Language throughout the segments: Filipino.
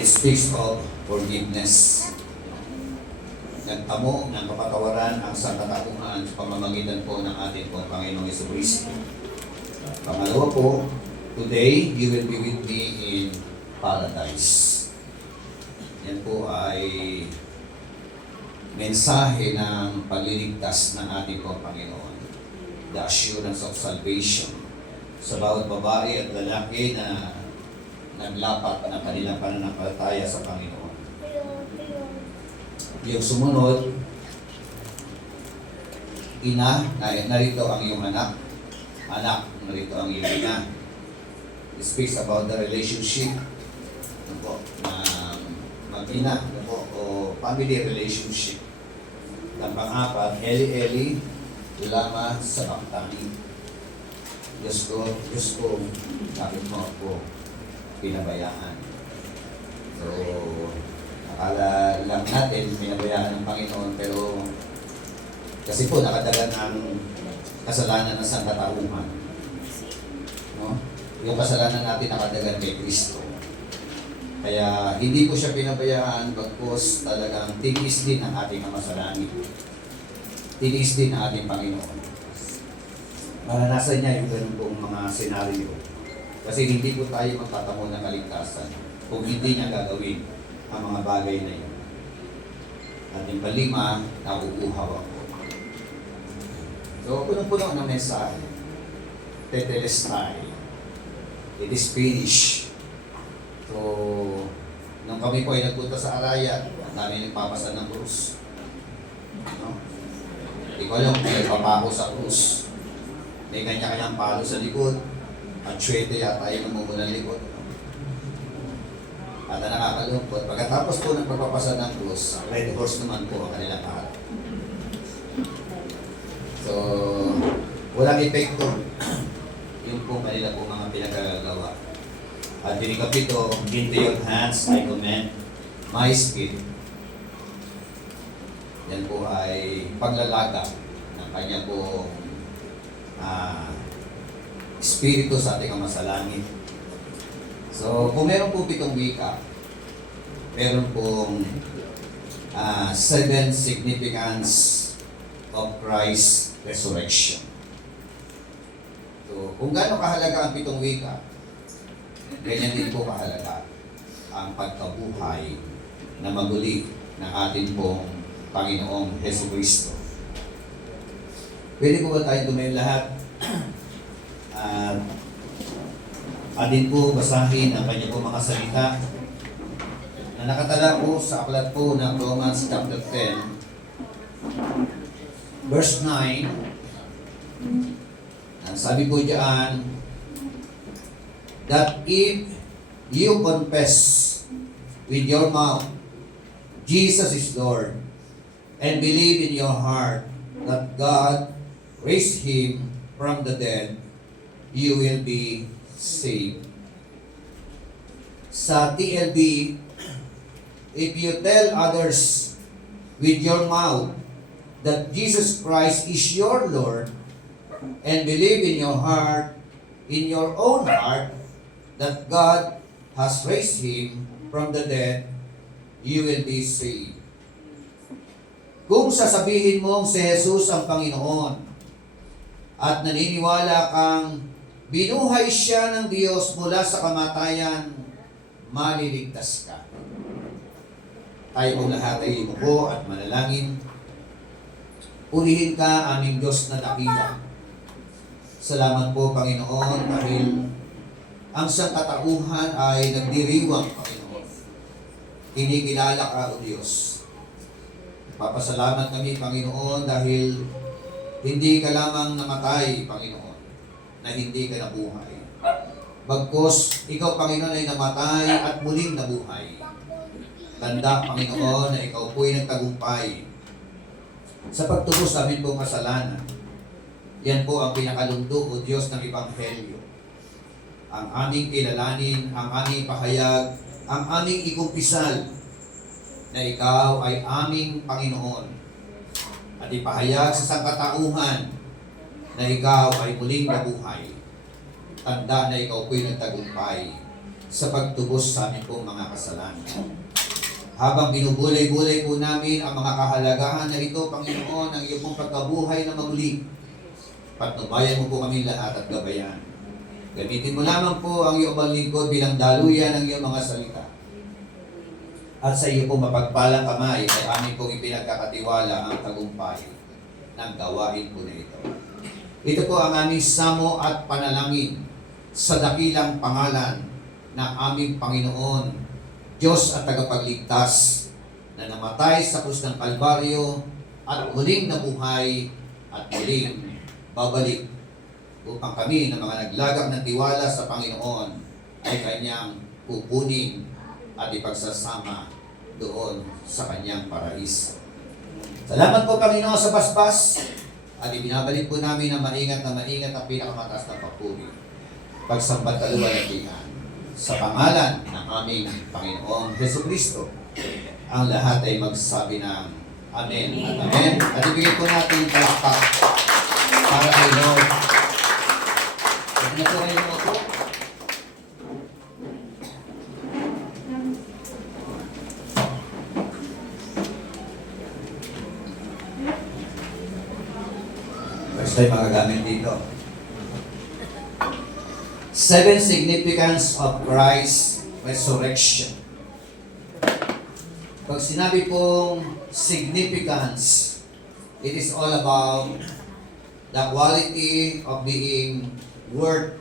It speaks of forgiveness. Nagtamo ng kapatawaran ang sangkatauhan sa pamamagitan po ng ating pong Panginoong Jesucristo. Pangalawa po, today you will be with me in paradise. Yan po ay mensahe ng pagliligtas ng ating pong Panginoon. The assurance of salvation sa bawat babae at lalaki na naglapat ng kanilang pananampalataya sa Panginoon. Yung sumunod, ina, narito ang iyong anak. Anak, narito ang iyong ina. It speaks about the relationship ng mag-ina o family relationship. Ang pang-apat, Eli, lama sa paktani. Diyos ko, bakit mo ako pinabayaan? So, akala lang natin pinabayaan ng Panginoon, pero kasi po nakadagan ang kasalanan ng sangkatauhan. No? Yung kasalanan natin nakadagan kay Kristo. Kaya hindi ko siya pinabayaan, bagkus talagang tinis din ang ating Ama sa langit. Tinis din ang ating Panginoon. Maranasan niya yung ganun pong mga senaryo. Kasi hindi po tayo magtatamo ng kaligtasan kung hindi niya gagawin ang mga bagay na yun. At yung palima, nauuhaw ako. So, punong-puno ng mensahe. Tetelestai. It is finished. So, nung kami po ay nagpunta sa Arayat, ang dami nagpapasan ng krus. No? Hindi ko alam kung nagpapako sa krus. May kanya-kanyang palo sa likod. At syete yata yung namumunan likod. At ang nakakalungkot, pagkatapos po ng pagpapasa ng krus, red horse naman po ang kanilang harap. So, walang epekto yung po kanila po mga pinagagawa. At pinikapito, into your hands I commend my spirit. Yan po ay paglalaga ng kanya po espiritu sa ating Ama sa langit. So, kung meron po 7 wika, meron pong 7 significance of Christ's resurrection. So, kung gaano kahalaga ang 7 wika, ganyan din po kahalaga ang pagkabuhay na maguli ng ating pong Panginoong Jesucristo. Pwede po ba tayong tumayo lahat? Atin po basahin ang kanya po mga salita na nakatala po sa aklat po ng Romans chapter 10 verse 9. Ang sabi po diyan, that if you confess with your mouth Jesus is Lord and believe in your heart that God raised Him from the dead, you will be saved. Sa TLB, if you tell others with your mouth that Jesus Christ is your Lord and believe in your heart, in your own heart, that God has raised Him from the dead, you will be saved. Kung sasabihin mong si Jesus ang Panginoon at naniniwala kang binuhay siya ng Diyos mula sa kamatayan, maliligtas ka. Tayo po lahat ay imuko at manalangin. Purihin ka, aming Diyos na dakila. Salamat po, Panginoon, dahil ang sangkatauhan ay nagdiriwang, Panginoon. Kinikilala ka, O Diyos. Papasalamat kami, Panginoon, dahil hindi ka lamang namatay, Panginoon, na hindi ka nabuhay. Bagkus, ikaw, Panginoon, ay namatay at muling nabuhay. Tanda, Panginoon, na ikaw po ay nagtagumpay sa pagtubos namin pong kasalanan. Yan po ang pinakalundo, O Diyos, ng Ebanghelyo. Ang aming kilalanin, ang aming pahayag, ang aming ikumpisal na ikaw ay aming Panginoon. At ipahayag sa sangkatauhan na ikaw ay muling nabuhay. Tanda na ikaw po'y nagtagumpay. sa pagtubos sa amin pong mga kasalanan. Habang binubulay-bulay po namin ang mga kahalagahan na ito, Panginoon, ang iyong pong pagkabuhay na maguli, patnubayan mo po kami lahat at gabayan. Gamitin mo lamang po ang iyong lingkod bilang daluyan ng iyong mga salita. At sa iyo pong mapagpalang kamay ay amin pong ipinagkakatiwala ang tagumpay ng gawain po na ito. Ito po ang aming samo at panalangin sa dakilang pangalan ng aming Panginoon, Diyos at tagapagligtas na namatay sa krus ng Kalbaryo at muling nabuhay at muling babalik upang kami na mga naglagak ng tiwala sa Panginoon ay Kanyang pupunin at ipagsasama doon sa Kanyang paraiso. Salamat po Panginoon sa basbas at ibinabalik po namin na maingat ang pinakamataas na papuri. Pagsambat kaluwalhatian sa pangalan ng aming Panginoong Jesucristo. Ang lahat ay magsabi ng Amen at Amen. At ibigay po natin palakpak para kay Lord. Huwag na po kayo po. First time magagamit dito. 7 significance of Christ's resurrection. Pag sinabi pong significance, it is all about the quality of being worth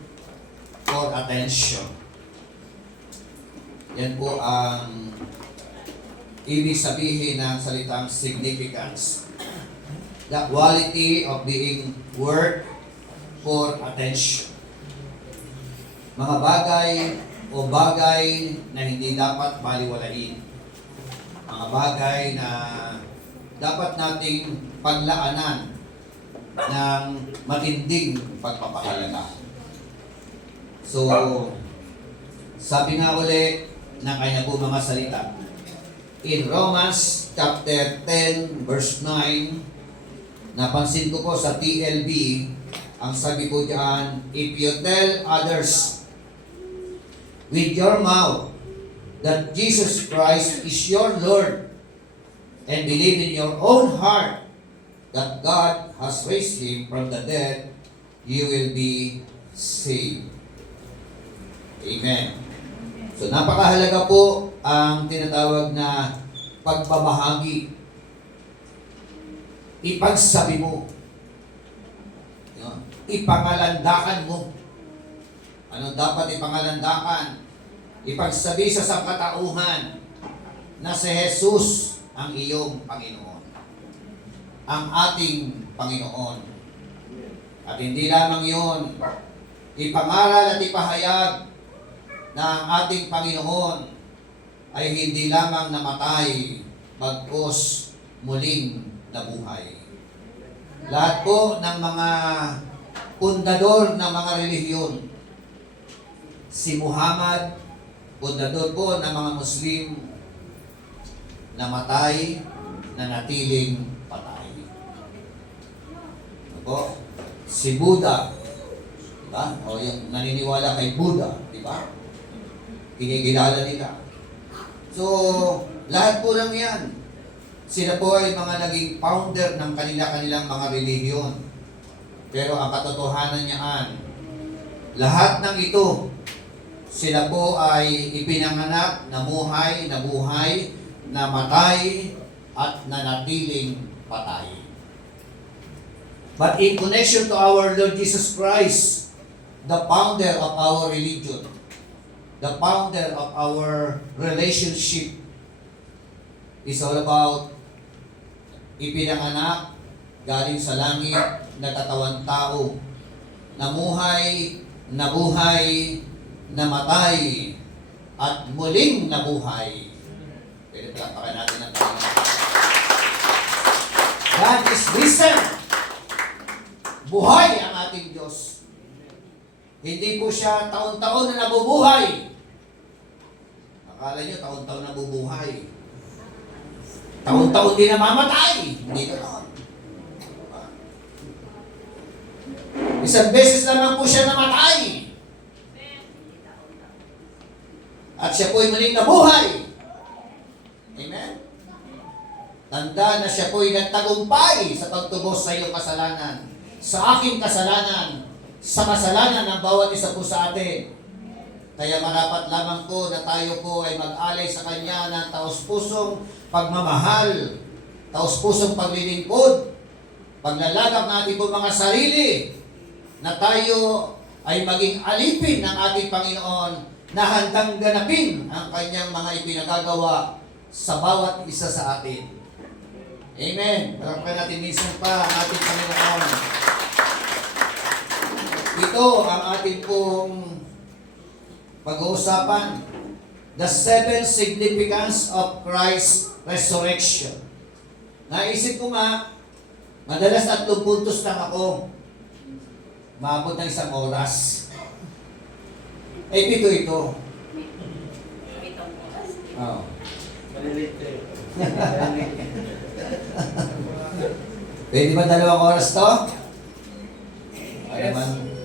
for attention. Yan po ang ibig sabihin ng salitang significance. The quality of being worth for attention. Mga bagay na hindi dapat baliwalain. Mga bagay na dapat nating paglaanan ng matinding pagpapahalaga. So, sabi nga uli ng kanya po mga salita, in Romans chapter 10 verse 9, napansin ko po sa TLB, ang sabi ko diyan, if you tell others with your mouth that Jesus Christ is your Lord and believe in your own heart that God has raised Him from the dead, you will be saved. Amen. So napakahalaga po ang tinatawag na pagbabahagi. Ipagsabi mo. Ipangalandakan mo. Ano dapat ipangalandakan? Ipagsabi sa sangkatauhan na si Jesus ang iyong Panginoon. Ang ating Panginoon. At hindi lamang yun, ipangaral at ipahayag na ang ating Panginoon ay hindi lamang namatay, bagkus muling nabuhay. Lahat po ng mga pundador ng mga relihiyon, si Muhammad, pundador po ng mga Muslim, namatay, nanatiling patay. Ano po? Si Buddha, diba? O yung naniniwala kay Buddha, diba? Kinigilala nila. So, lahat po lang yan. Sila po ay mga naging founder ng kanilang mga relihiyon. Pero ang katotohanan niyaan, lahat ng ito, sila po ay ipinanganak, namuhay, nabuhay, namatay, at nanatiling patay. But in connection to our Lord Jesus Christ, the founder of our religion, the founder of our relationship, is all about ipinanganak, galing sa langit, nagkatawang tao, namuhay, nabuhay, namatay, at muling nabuhay. Pwede palapakan natin ang Panginoon. God is risen. Buhay ang ating Diyos. Hindi po siya taon-taon na nabubuhay. Akala nyo, taon-taon nabubuhay. Taon-taon din namamatay. Hindi ganoon. Isang beses lamang po siya namatay. At siya po'y muling nabuhay. Amen? Tanda na siya po'y nagtagumpay sa pagtubos sa iyong kasalanan, sa aking kasalanan, sa kasalanan ng bawat isa po sa atin. Kaya marapat lamang po na tayo po ay mag-alay sa Kanya ng taos-pusong pagmamahal, taos-pusong paglilingkod, paglalagak natin po mga sarili, na tayo ay maging alipin ng ating Panginoon na handang ganapin ang Kanyang mga ipinagagawa sa bawat isa sa atin. Amen. Palakpakan natin minsan pa ang ating Panginoon. Ito ang ating pong pag-uusapan. The 7 significance of Christ's resurrection. Naisip ko nga, madalas 3 puntos lang ako. Maabot ng 1 oras. Eh, 7 ito. Oh. Pwede ba 2 oras to?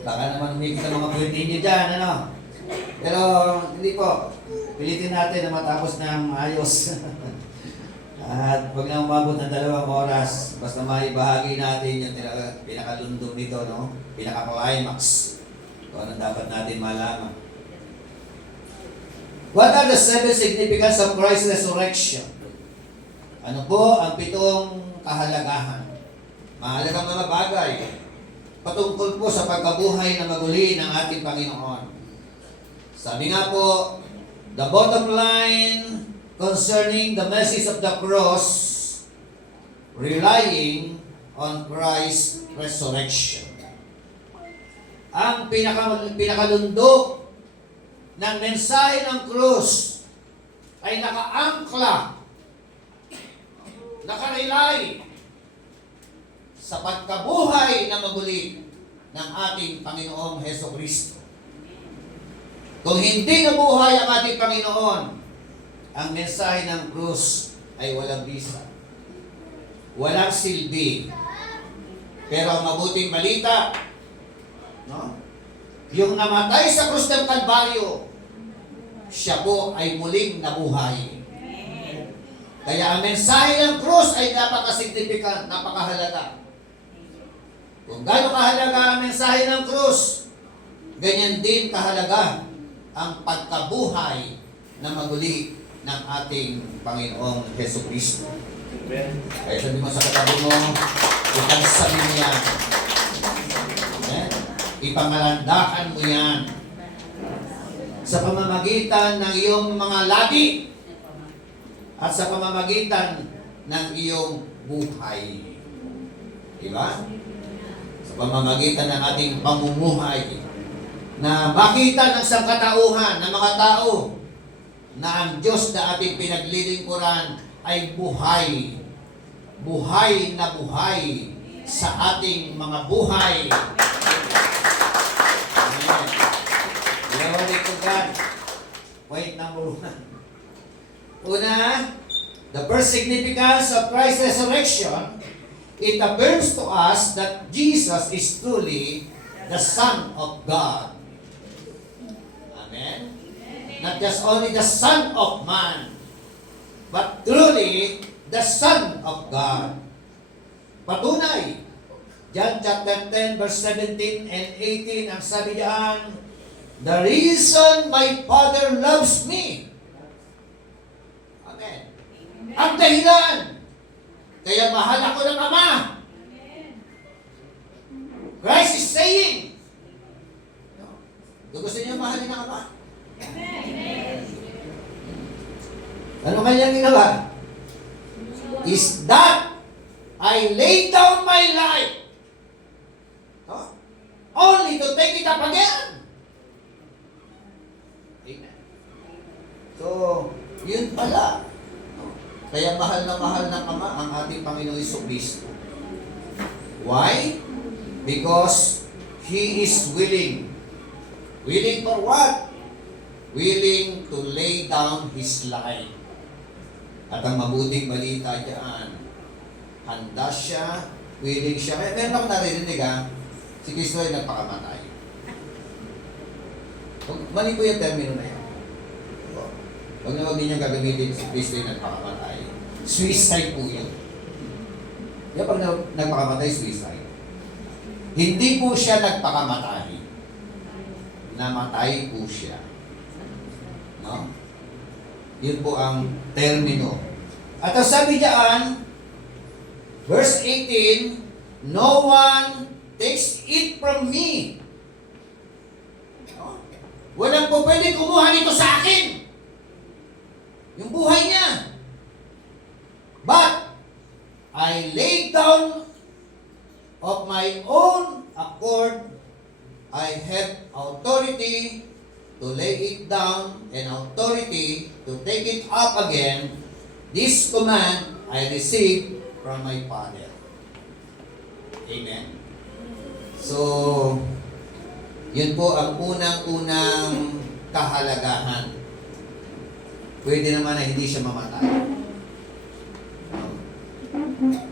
Baka naman humigit ang mga pwede nyo dyan, ano? Pero hindi po. Pilitin natin na matapos ng ayos. At huwag na umabot ng 2 oras. Basta maibahagi natin yung pinakalundong nito, no? Pinaka-climax. Kung ano dapat natin malaman. What are the 7 significance of Christ's resurrection? Ano po ang 7 kahalagahan? Mahalagang mga bagay patungkol po sa pagkabuhay na maguli ng ating Panginoon. Sabi nga po, the bottom line concerning the message of the cross, relying on Christ's resurrection. Ang pinakalundok ng mensahe ng krus ay nakaangkla, nakarely sa pagkabuhay na maguli ng ating Panginoong Hesukristo. Kung hindi nabuhay ang ating Panginoon, ang mensahe ng krus ay walang bisa, walang silbi. Pero ang mabuting balita, no? Yung namatay sa krus ng Kalbaryo, siya po ay muling nabuhay. Kaya ang mensahe ng krus ay napaka-significant, napakahalaga. Kung gaano kahalaga ang mensahe ng krus, ganyan din kahalaga ang pagkabuhay na maguli ng ating Panginoong Hesukristo. Kaya sabi mo sa katabi mo, ipagsabi mo yan. Ipangalandakan mo yan sa pamamagitan ng iyong mga labi at sa pamamagitan ng iyong buhay. Diba? Sa pamamagitan ng ating pamumuhay na makita ng sangkatauhan ng mga tao na ang Diyos na ating pinaglilingkuran ay buhay. Buhay na buhay sa ating mga buhay. Amen. Glory to God. Point number 1. Una, the first significance of Christ's resurrection, it affirms to us that Jesus is truly the Son of God. Amen? Not just only the Son of Man, but truly the Son of God. Patunay, John chapter 10, verse 17 and 18, ang sabi diyan, the reason my Father loves me. Amen. Ang dahilan, kaya mahal ako ng Ama. Christ is saying, gusto niyo mahalin ng Ama? Ano kanyang ginawa? Is that I lay down my life, only to take it up again. Amen. So, yun pala. Kaya mahal ng Ama ang ating Panginoong Jesucristo. Why? Because He is willing. Willing for what? Willing to lay down His life. At ang mabuting balita diyan, handa siya, willing siya. Meron akong naririnig si Kristo ay nagpakamatay. Mali po yung termino na yan. Huwag ninyong gagamitin si Kristo yung nagpakamatay. Suicide po yun. Yung pag nagpakamatay, suicide. Hindi po siya nagpakamatay. Namatay po siya. No? Yun po ang termino. At ang sabi diyan, verse 18, no one takes it from me. No? Walang po pwede kumuha nito sa akin. Yung buhay niya. But, I lay down of my own accord. I have authority to lay it down and authority to take it up again. This command I received from my Father. Amen. So, yun po ang unang-unang kahalagahan. Pwede naman na hindi siya mamatay.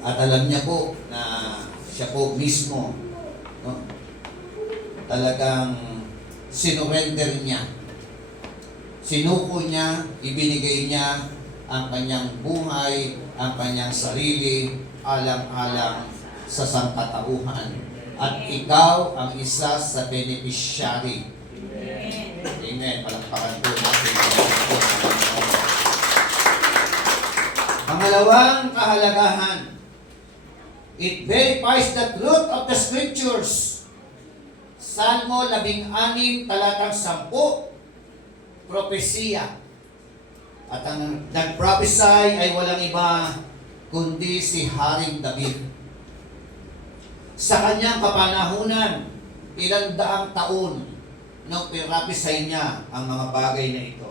At alam niya po na siya po mismo, no, talagang sinurrender niya. Sinuko niya, ibinigay niya ang kanyang buhay, ang kanyang sarili, alang-alang sa sangkatauhan. At ikaw ang isa sa beneficiary. Amen. Palakpakan po natin. Pangalawang kahalagahan, it verifies the truth of the Scriptures. Salmo 16, talatang 10, propesya. At ang nag-prophesy ay walang iba kundi si Haring David. Sa kanyang kapanahunan, 100 taon nung pinaprophesy niya ang mga bagay na ito.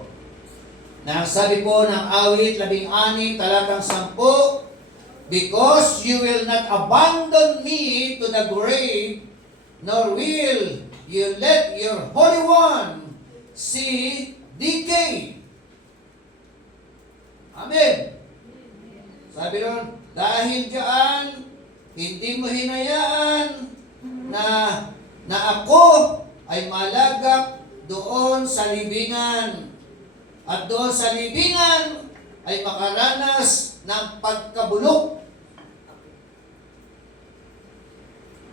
Na sabi po ng awit 16, talatang 10, because you will not abandon me to the grave, nor will you let your Holy One see decay. Amen. Sabi ron, dahil diyan, hindi mo hinayaan na ako ay malagak doon sa libingan. At doon sa libingan ay makaranas ng pagkabulok.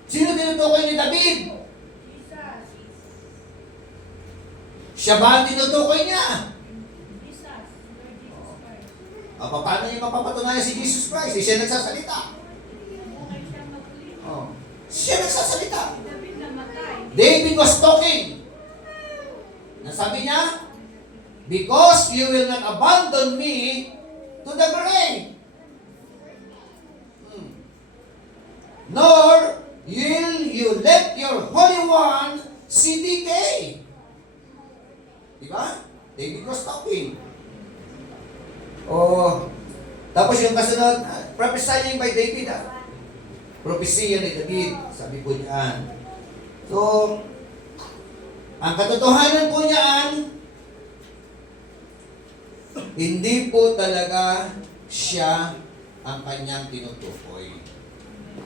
Sino tinutukoy ni David? Siya ba ang tinutukoy niya? Paano niya mapapatunayan si Jesus Christ? Siya nagsasalita. Siya nagsasalita. David was talking. Nasabi niya, because you will not abandon me to the grave, nor will you let your Holy One see decay. Diba? David was talking. Tapos yung kasunod, prophesying by David. Propesya ni David, sabi po niyan. So, ang katotohanan po niyan, hindi po talaga siya ang kanyang tinutukoy.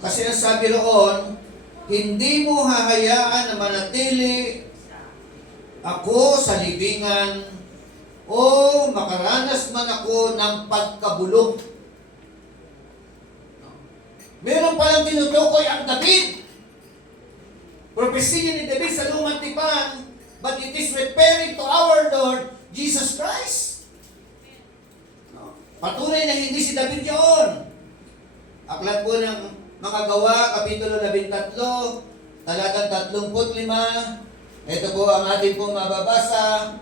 Kasi ang sabi roon, hindi mo hahayaan na manatili ako sa libingan o makaranas man ako ng pagkabulok. Meron palang tinutukoy ang David. Propesya ni David sa Lumang Tipan, but it is referring to our Lord Jesus Christ. Patunay na hindi si David yun. Aklat po ng mga Gawa, Kapitulo 13, talatang 35. Ito po ang ating pong mababasa.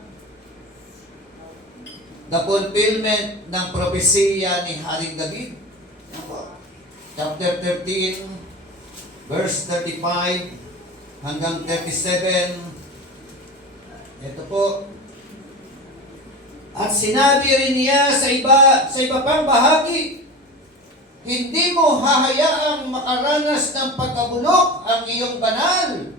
The fulfillment ng propesya ni Haring David. Chapter 13, verse 35 hanggang 37. Ito po. At sinabi rin niya sa iba pang bahagi, hindi mo hahayaang makaranas ng pagkabulok ang iyong banal.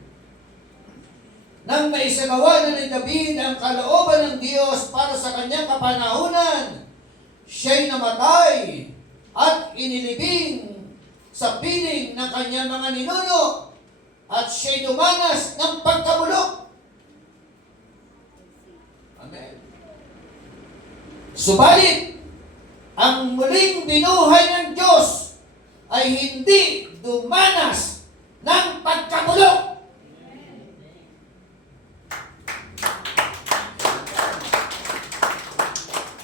Nang maisagawa na ni David ang kalooban ng Diyos para sa kanyang kapanahunan, siya'y namatay at inilibing sa piling ng kanyang mga ninuno at siya'y dumanas ng pagkabulok. Amen. Subalit, ang muling binuhay ng Diyos ay hindi dumanas ng pagkabulok.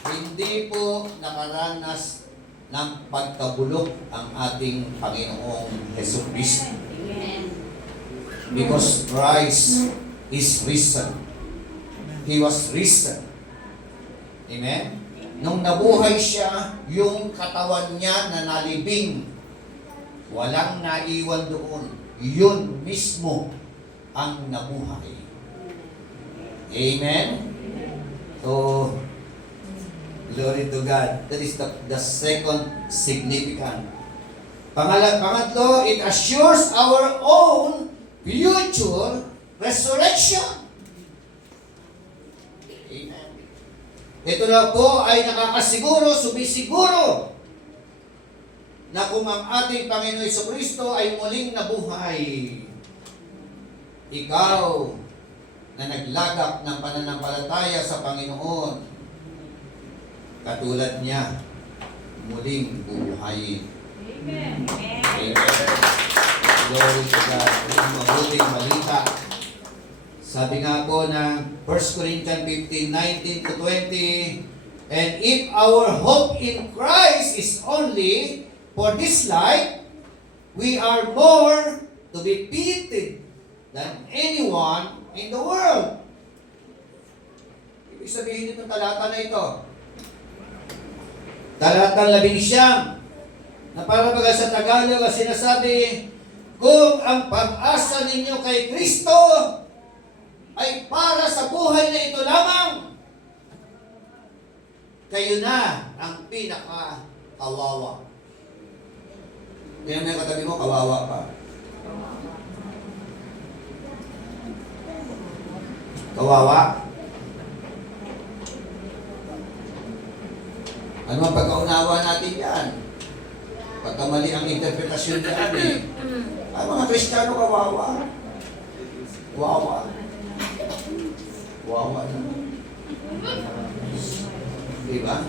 Hindi po nakaranas ng pagkabulok ang ating Panginoong Jesucristo. Because Christ is risen. He was risen. Amen? Nung nabuhay siya, yung katawan niya na nalibing, walang naiwan doon. Yun mismo ang nabuhay. Amen? So, glory to God. That is the second significant. Pangatlo, it assures our own future resurrection. Amen. Ito na po ay nakakasiguro, sumisiguro na kung ang ating Panginoon Jesucristo ay muling nabuhay, ikaw na naglagak ng pananampalataya sa Panginoon, katulad niya, muling bubuhayin. Amen. Amen. Glory to God. Yung mabuting balita. Sabi nga po ng 1 Corinthians 15:19 to 20, and if our hope in Christ is only for this life, we are more to be pitied than anyone in the world. Ibig sabihin itong talata na ito. Talatang 11, na para baga sa Tagalog ang sinasabi, kung ang pag-asa ninyo kay Kristo ay para sa buhay na ito lamang, kayo na ang pinaka-kawawa. Kaya may katabi mo, kawawa pa. Kawawa? Ano ang pagkaunawa natin yan? Pagkamali ang interpretasyon niyan eh. Ay, mga Kristiyano, kawawa. Wawa. Wawa na. Diba?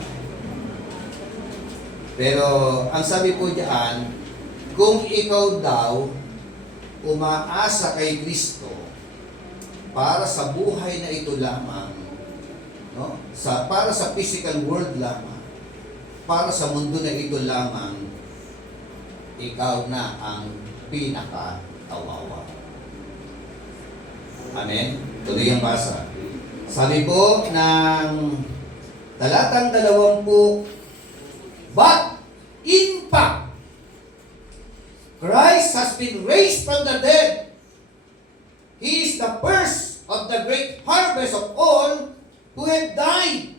Pero, ang sabi po diyan, kung ikaw daw umaasa kay Kristo para sa buhay na ito lamang, no? Para sa physical world lamang, para sa mundo na ito lamang, ikaw na ang pinaka-kawawa. Amen? Tuloy ang basa. Sabi po ng talatang 20, but in fact, Christ has been raised from the dead. He is the first of the great harvest of all who have died.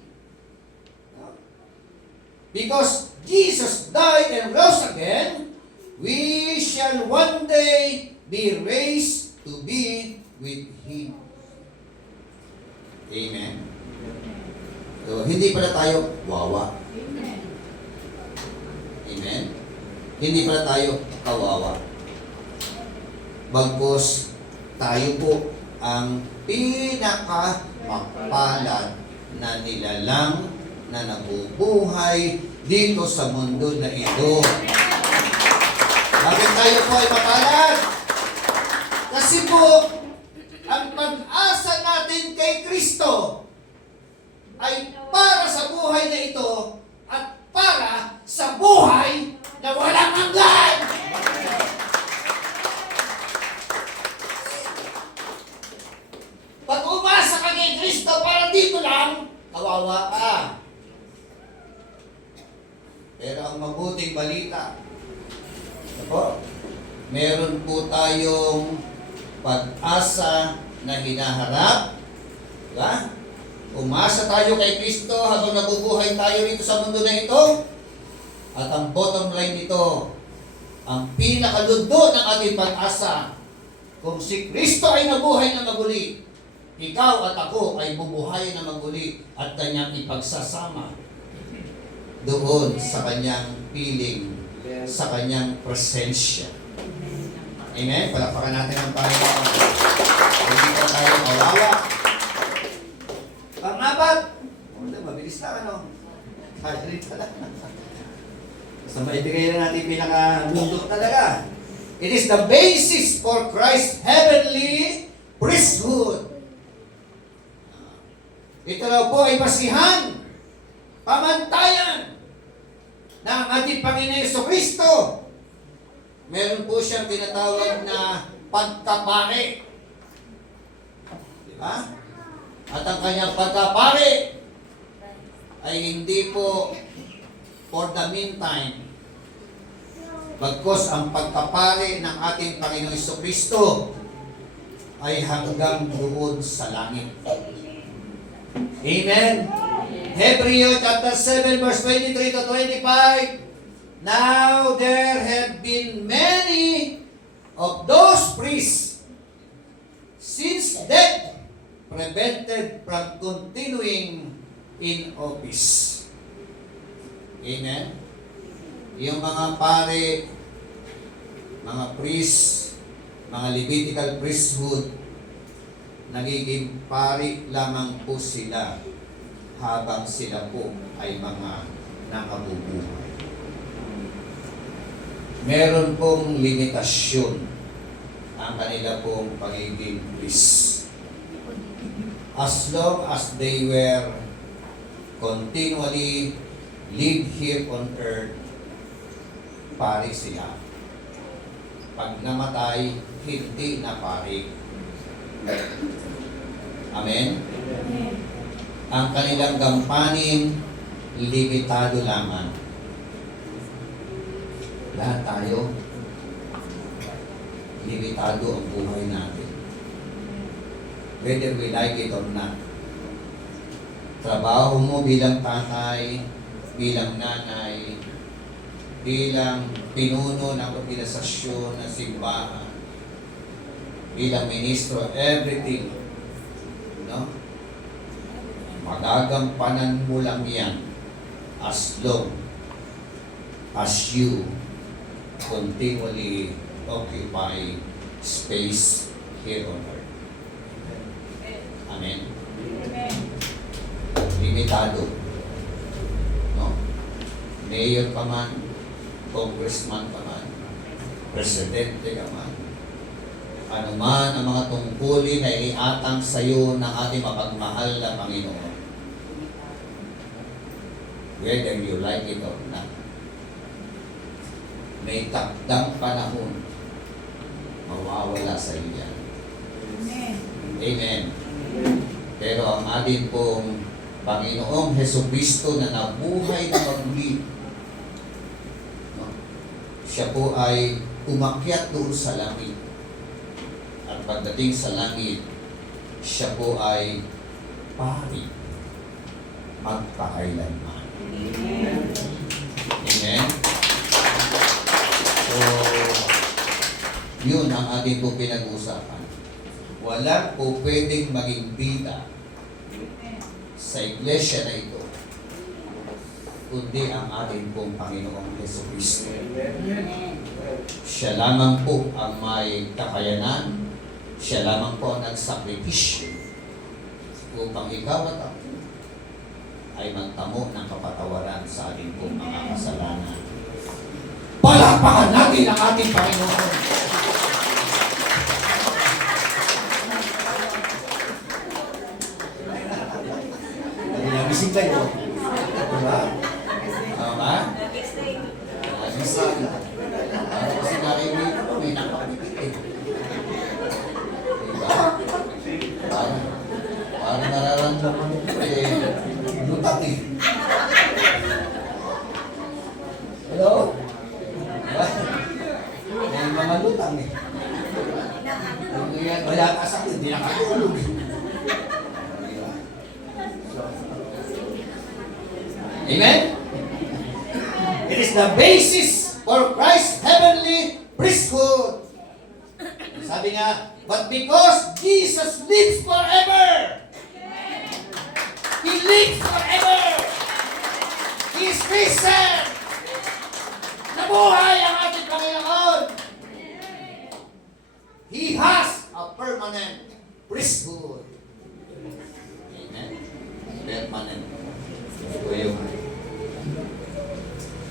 Because Jesus died and rose again, we shall one day be raised to be with Him. Amen. So, hindi pala tayo wawa. Amen. Hindi pala tayo kawawa. Bagkus, tayo po ang pinaka-mapalad na nilalang na nabubuhay dito sa mundo na ito. Bakit tayo po ay mapalad? Kasi po, ang pag-asa natin kay Kristo ay para sa buhay na ito at para sa buhay na walang hanggan. Pag umasa ka kay Kristo para dito lang, kawawa ka. Pero ang mabuting balita, meron po tayong pag-asa na hinaharap. Diba? Umasa tayo kay Kristo habang nabubuhay tayo dito sa mundo na ito. At ang bottom line nito, ang pinakalundo ng ating pag-asa, kung si Kristo ay nabuhay na maguli, ikaw at ako ay bubuhay na maguli at kanyang ipagsasama doon sa kanyang piling, sa kanyang presensya. Amen? Palakpakan natin ang Panginoon. Hindi pa tayo kawawa. Pang-apat, mabilis na ano? Kaya rin pala. So maibigay na natin pinaka-bundok talaga. It is the basis for Christ's heavenly priesthood. Ito raw po ay basihan, pamantayan ng ating Panginoon Jesucristo. Meron po siyang tinatawag na pagkapari. Diba? At ang kanyang pagkapari ay hindi po for the meantime. Bagkus ang pagkapari ng ating Panginoon Jesucristo ay hanggang doon sa langit. Amen? Hebrews chapter 7 verse 23 to 25. Now there have been many of those priests since death prevented from continuing in office. Amen? Yung mga pare, mga priest, mga Levitical priesthood, nagiging pari lamang po sila habang sila po ay mga nakabubuhay. Meron pong limitasyon ang kanila pong pagiging priest. As long as they were continually live here on earth, pari sila. Pag namatay, hindi na pari. Amen? Ang kanilang gampanin, limitado lamang. Lahat tayo, limitado ang buhay natin. Whether we like it or not. Trabaho mo bilang tatay, bilang nanay, bilang pinuno ng organisasyon ng simbahan, bilang ministro, everything, no? Magagampanan mo lang yan as long as you continually occupy space here on earth. Amen? Limitado. No? Mayor ka man, congressman ka man, presidente ka man, ano man ang mga tungkulin na iniatang sa iyo ng ating mapagmahal na Panginoon. Whether you like it or not. May takdang panahon, mawawala sa iyo yan. Amen. Amen. Pero ang ating pong Panginoong Jesucristo na nabuhay na muli, no? Siya po ay umakyat doon sa langit. At pagdating sa langit, siya po ay pari magpakailanman. Amen? So, yun ang ating po pinag-uusapan. Wala po pwedeng maging bida sa iglesia na ito, kundi ang ating pong Panginoong Jesucristo. Siya lamang po ang may kakayanan, siya lamang po ang nagsakripisyo upang ikaw at ako ay magtamo ng kapatawaran sa ating pong mga kasalanan. Palakpakan natin ang ating Panginoon! Nagising kayo. Diba? Tama? Nagising. Kasi narinig ko, may nakapipit eh. Diba? Parang nararamdaman ko eh, lutang eh. Hello? Diba? May mga lutang eh. Wala ka sa akin, hindi nakatulog eh. Amen? It is the basis for Christ's heavenly priesthood. Sabi nga, but because Jesus lives forever, He lives forever, He is risen, nabuhay ang ating Panginoon. He has a permanent priesthood. Amen? Permanent. Ito yung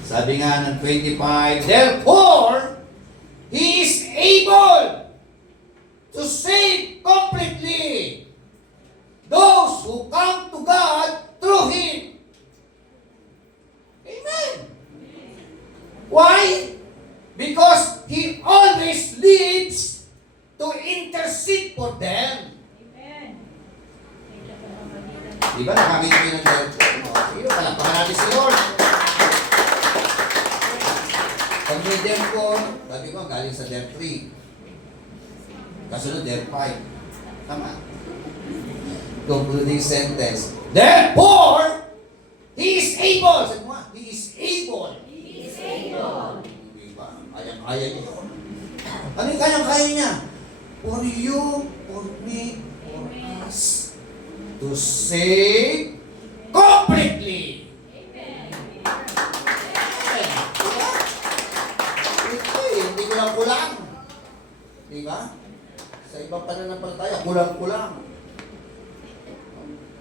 Sabi nga ng 25, therefore, He is able to save completely those who come to God through Him. Amen. Why? Because He always lives to intercede for them. Amen. Diba nakamit nyo ng Delpo? Palakpakan natin si Lord. Pag may Delpo, sabi ko, galing sa Delp 3. Kasunod, Delp 5. Tama. Concluding sentence. Therefore, He is able. Sabi mo, He is able. He is able. Diba? Kayang-kaya niya. Ano yung kayang-kaya niya? For you, for me, for us. To save completely. Amen. Diba? Ito eh, hindi kulang-kulang. Diba? Sa ibang pananampalataya, kulang-kulang.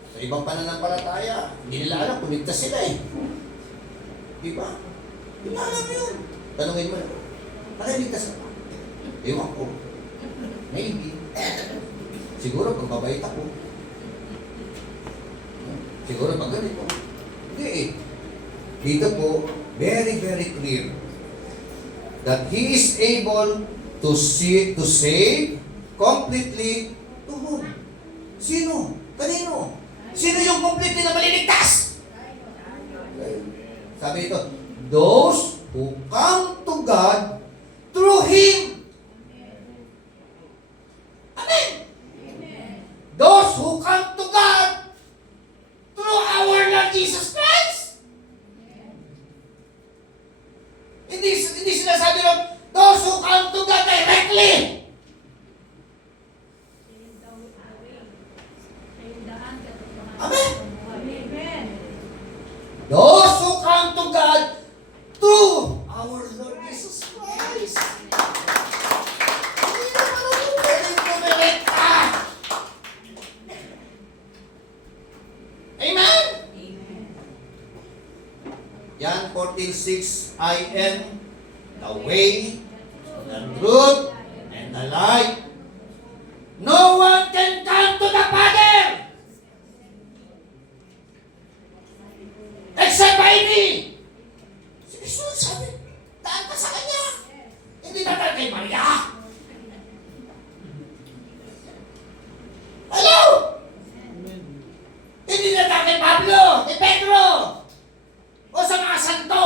Sa ibang pananampalataya, hindi nila alam, kumigtas sila eh. Diba? Hindi mo alam yun. Tanungin mo, ano yung ligtas ka? Ewan ko. Maybe. Siguro pag mabait ako. Siguro pag ganito. Hindi eh. Dito po, very, very clear that He is able to save completely to whom? Sino? Kanino? Sino yung completely na maliligtas? Sabi ito, those who come to God through Him. Amen. Those who come to God through our Lord Jesus Christ. Hindi sinasabi lang, those who come to God directly. Amen. Amen. Those who come to God through our Lord Jesus Christ. Hindi naman pwedeng kumirekta. Amen? Yan 14:6, I am the way, the truth, and the light. No one can come to the Father except by me. Si Jesus sabi, daan ka sa Kanya. Hindi na tayo kay Maria. Hello? Hindi na tayo kay Pablo, kay Pedro, o sa mga santo.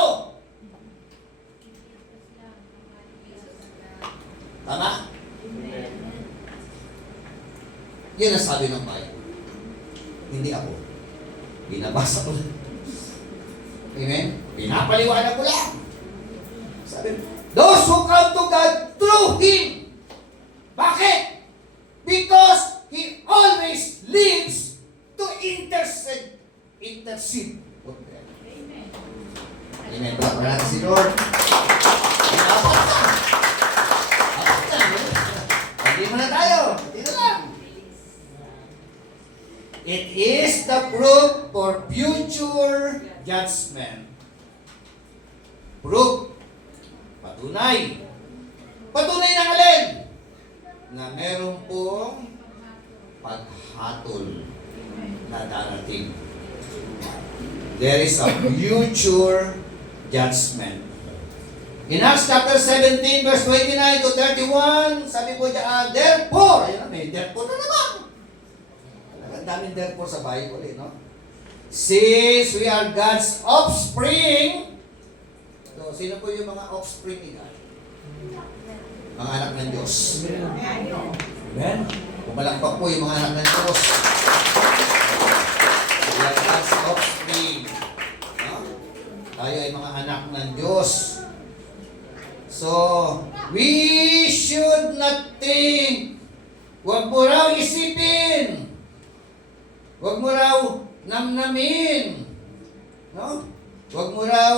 Tama? Yan ang sabi ng Bible. Hindi ako. Binabasa ko lang. Amen? Pinapaliwanag ko lang. Sabi, those who come to God through Him. Bakit? Because He always lives to intercede. For them. Amen. Amen. Palapalan natin si Lord. Apat na. Hindi mo na tayo. Hindi na lang. It is the proof for future judgment. Proof. Patunay. Patunay ng alin? Na meron pong paghatol na darating. There is a future judgment. In Acts chapter 17, verse 29 to 31, sabi po dyan, therefore, ayun na, may therefore na naman. Ang daming therefore sa Bible, no? Since we are God's offspring, so, sino po yung mga offspring ni God? Mga anak ng Diyos. Amen? Pumalakpak po yung mga anak ng Diyos. We are God's offspring. No? Tayo ay mga anak ng Diyos. So, we should not think. Huwag mo raw isipin. Huwag mo raw namnamin. No? Huwag mo raw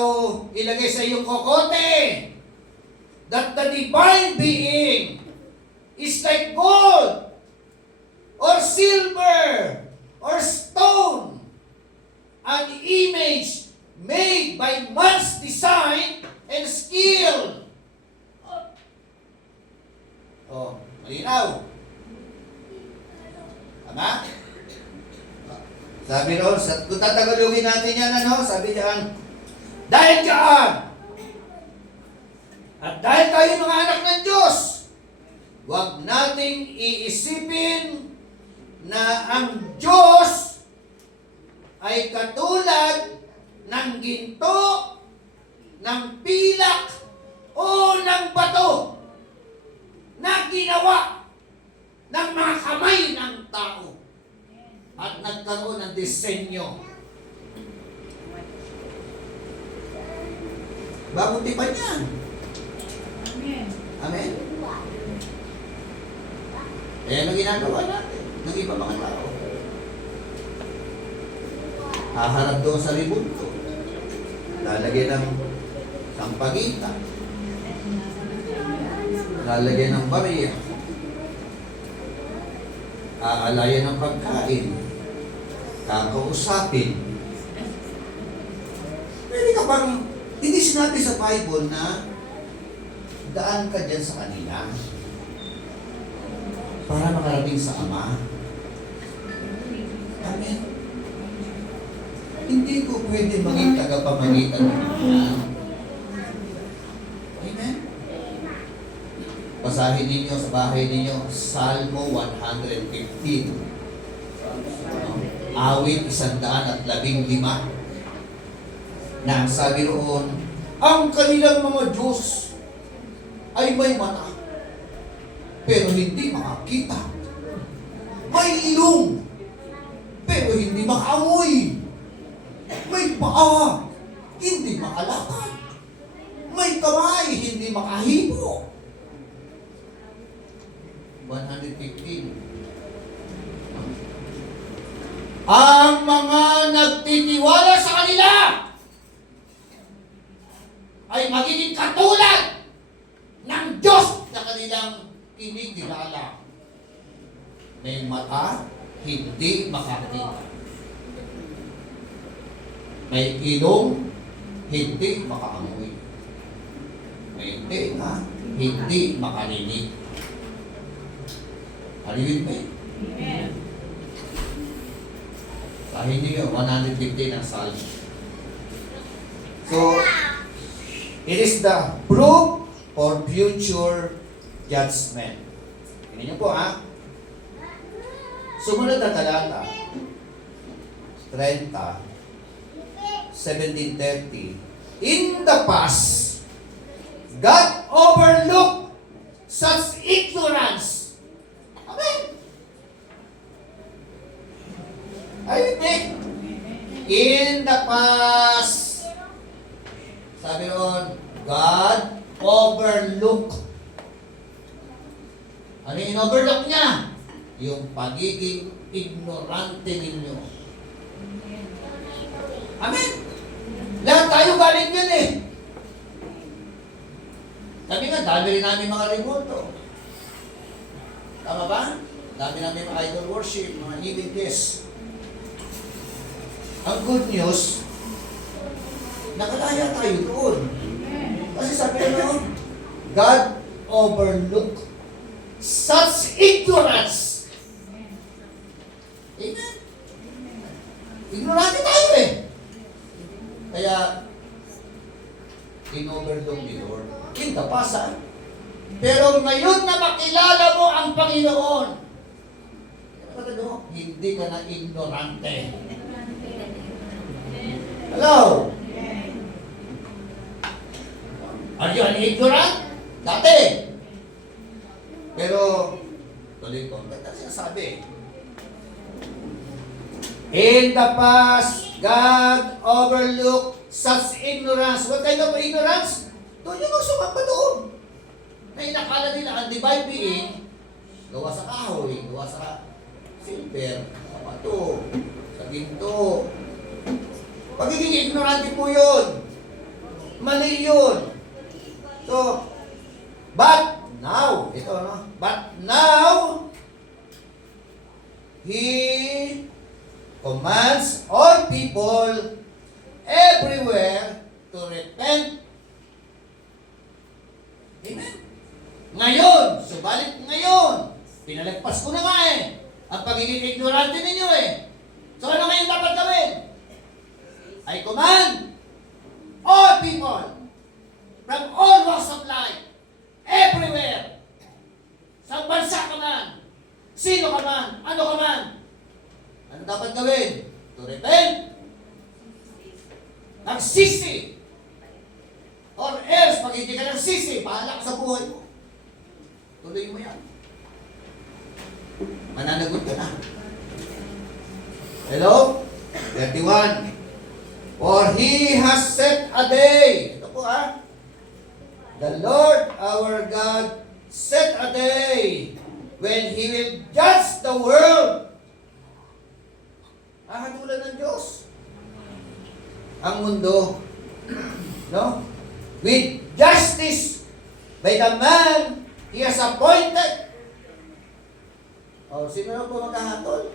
ilagay sa iyong kokote that the divine being is like gold or silver or stone, an image made by man's design Sabi noon, kung tatagalogin natin yan, ano, sabi diyan, dahil diyan, at dahil tayo mga anak ng Diyos, huwag nating iisipin na ang Diyos ay katulad ng ginto, ng pilak, o ng bato na ginawa ng mga kamay ng tao at nagkaroon ng disenyo. Bagong tipan yan. Amen. Amen? Eh, ano ginagawa natin ng iba mga tao? Haharap doon sa ribunto. Lalagyan ng sampagita. Lalagyan ng bariya. Aalayan ng pagkain. Kakausapin. Pwede ka bang, hindi sinabi sa Bible na daan ka dyan sa kanila para makarating sa Ama. Amen. Hindi ko pwede maging tagapamagitan ng Ama. Amen. Basahin ninyo sa bahay ninyo, Salmo 115. Awit 115. Na ang sabi roon, ang kanilang mga Diyos ay may mata, pero hindi makakita. May ilong, pero hindi makaamoy. May paa, hindi makalakad. May kamay, hindi makahipo. 115. Ang mga nagtitiwala sa kanila ay magiging katulad ng Diyos na kanilang kinikilala. May mata, hindi makakita. May ilong, hindi makaamoy. May tenga, hindi makarinig. Ariwin mo eh. Amen. Sahin niyo 115 ang Salmo. So, it is the proof for future judgment. Tingnan niyo po ha. Sumunod na talata. 30, 17:30. In the past, God overlooked such ignorance. Amen. Ayun. In the past, sabi ron, God overlook. Ano yung overlook niya? Yung pagiging ignorante ninyo. Amen. Lahat tayo galing yan eh. Kami nga, dami rin namin mga remoto. Tama ba? Dami namin mga idol worship, mga images. Ang good news, nakalaya tayo doon. Kasi sabi ano, God overlook such ignorance. Amen. Ignorante tayo eh. Kaya, in-overlook ni Lord. Kita pa sa. Pero ngayon na makilala mo ang Panginoon, hindi ka na ignorante. Hello? Are you an ignorant? Dati. Pero, tuloy ko, ba't na sinasabi? In the past, God overlooked such ignorance. What kind of ignorance? Doon yung sumamba doon. Na inakala nila ang divine being, gawa sa kahoy, gawa sa silver, sa bato, sa ginto. Pagiging ignorante po yun. Mali yun. So, but now, ito ano? But now, He commands all people everywhere to repent. Amen. Ngayon, subalit ngayon, pinalagpas ko na nga eh, ang pagiging ignorante ninyo eh. So ano ngayon dapat gawin? I command all people from all walks of life, everywhere, sa bansa ka man, sino ka man, ano ka man, ano dapat gawin? To repent, nagsisi, or else, pag hindi ka nagsisi, bahala ka sa buhay mo. Tuloy mo yan. Mananagot ka na. Hello? 31. For He has set a day. Ito po The Lord our God set a day when He will judge the world. Hahatulan ng Diyos ang mundo. No? With justice by the man He has appointed. Sino na po magkahatol?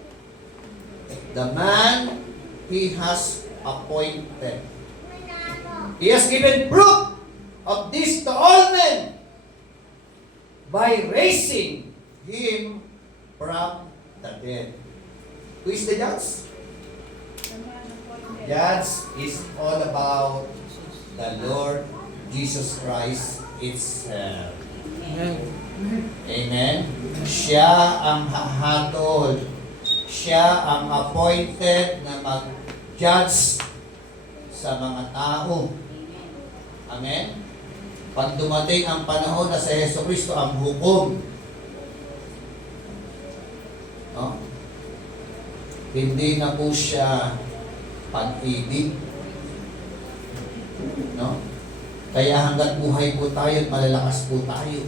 The man He has appointed. He has given proof of this to all men by raising Him from the dead. Who is the judge? Judge is all about the Lord Jesus Christ itself. Amen. Siya ang hahatol. Siya ang appointed na mag-judge sa mga tao. Amen. Pag dumating ang panahon na sa Yesu Kristo ang hukom, no? Hindi na po siya pag-ibig. No? Kaya hanggat buhay po tayo at malalakas po tayo,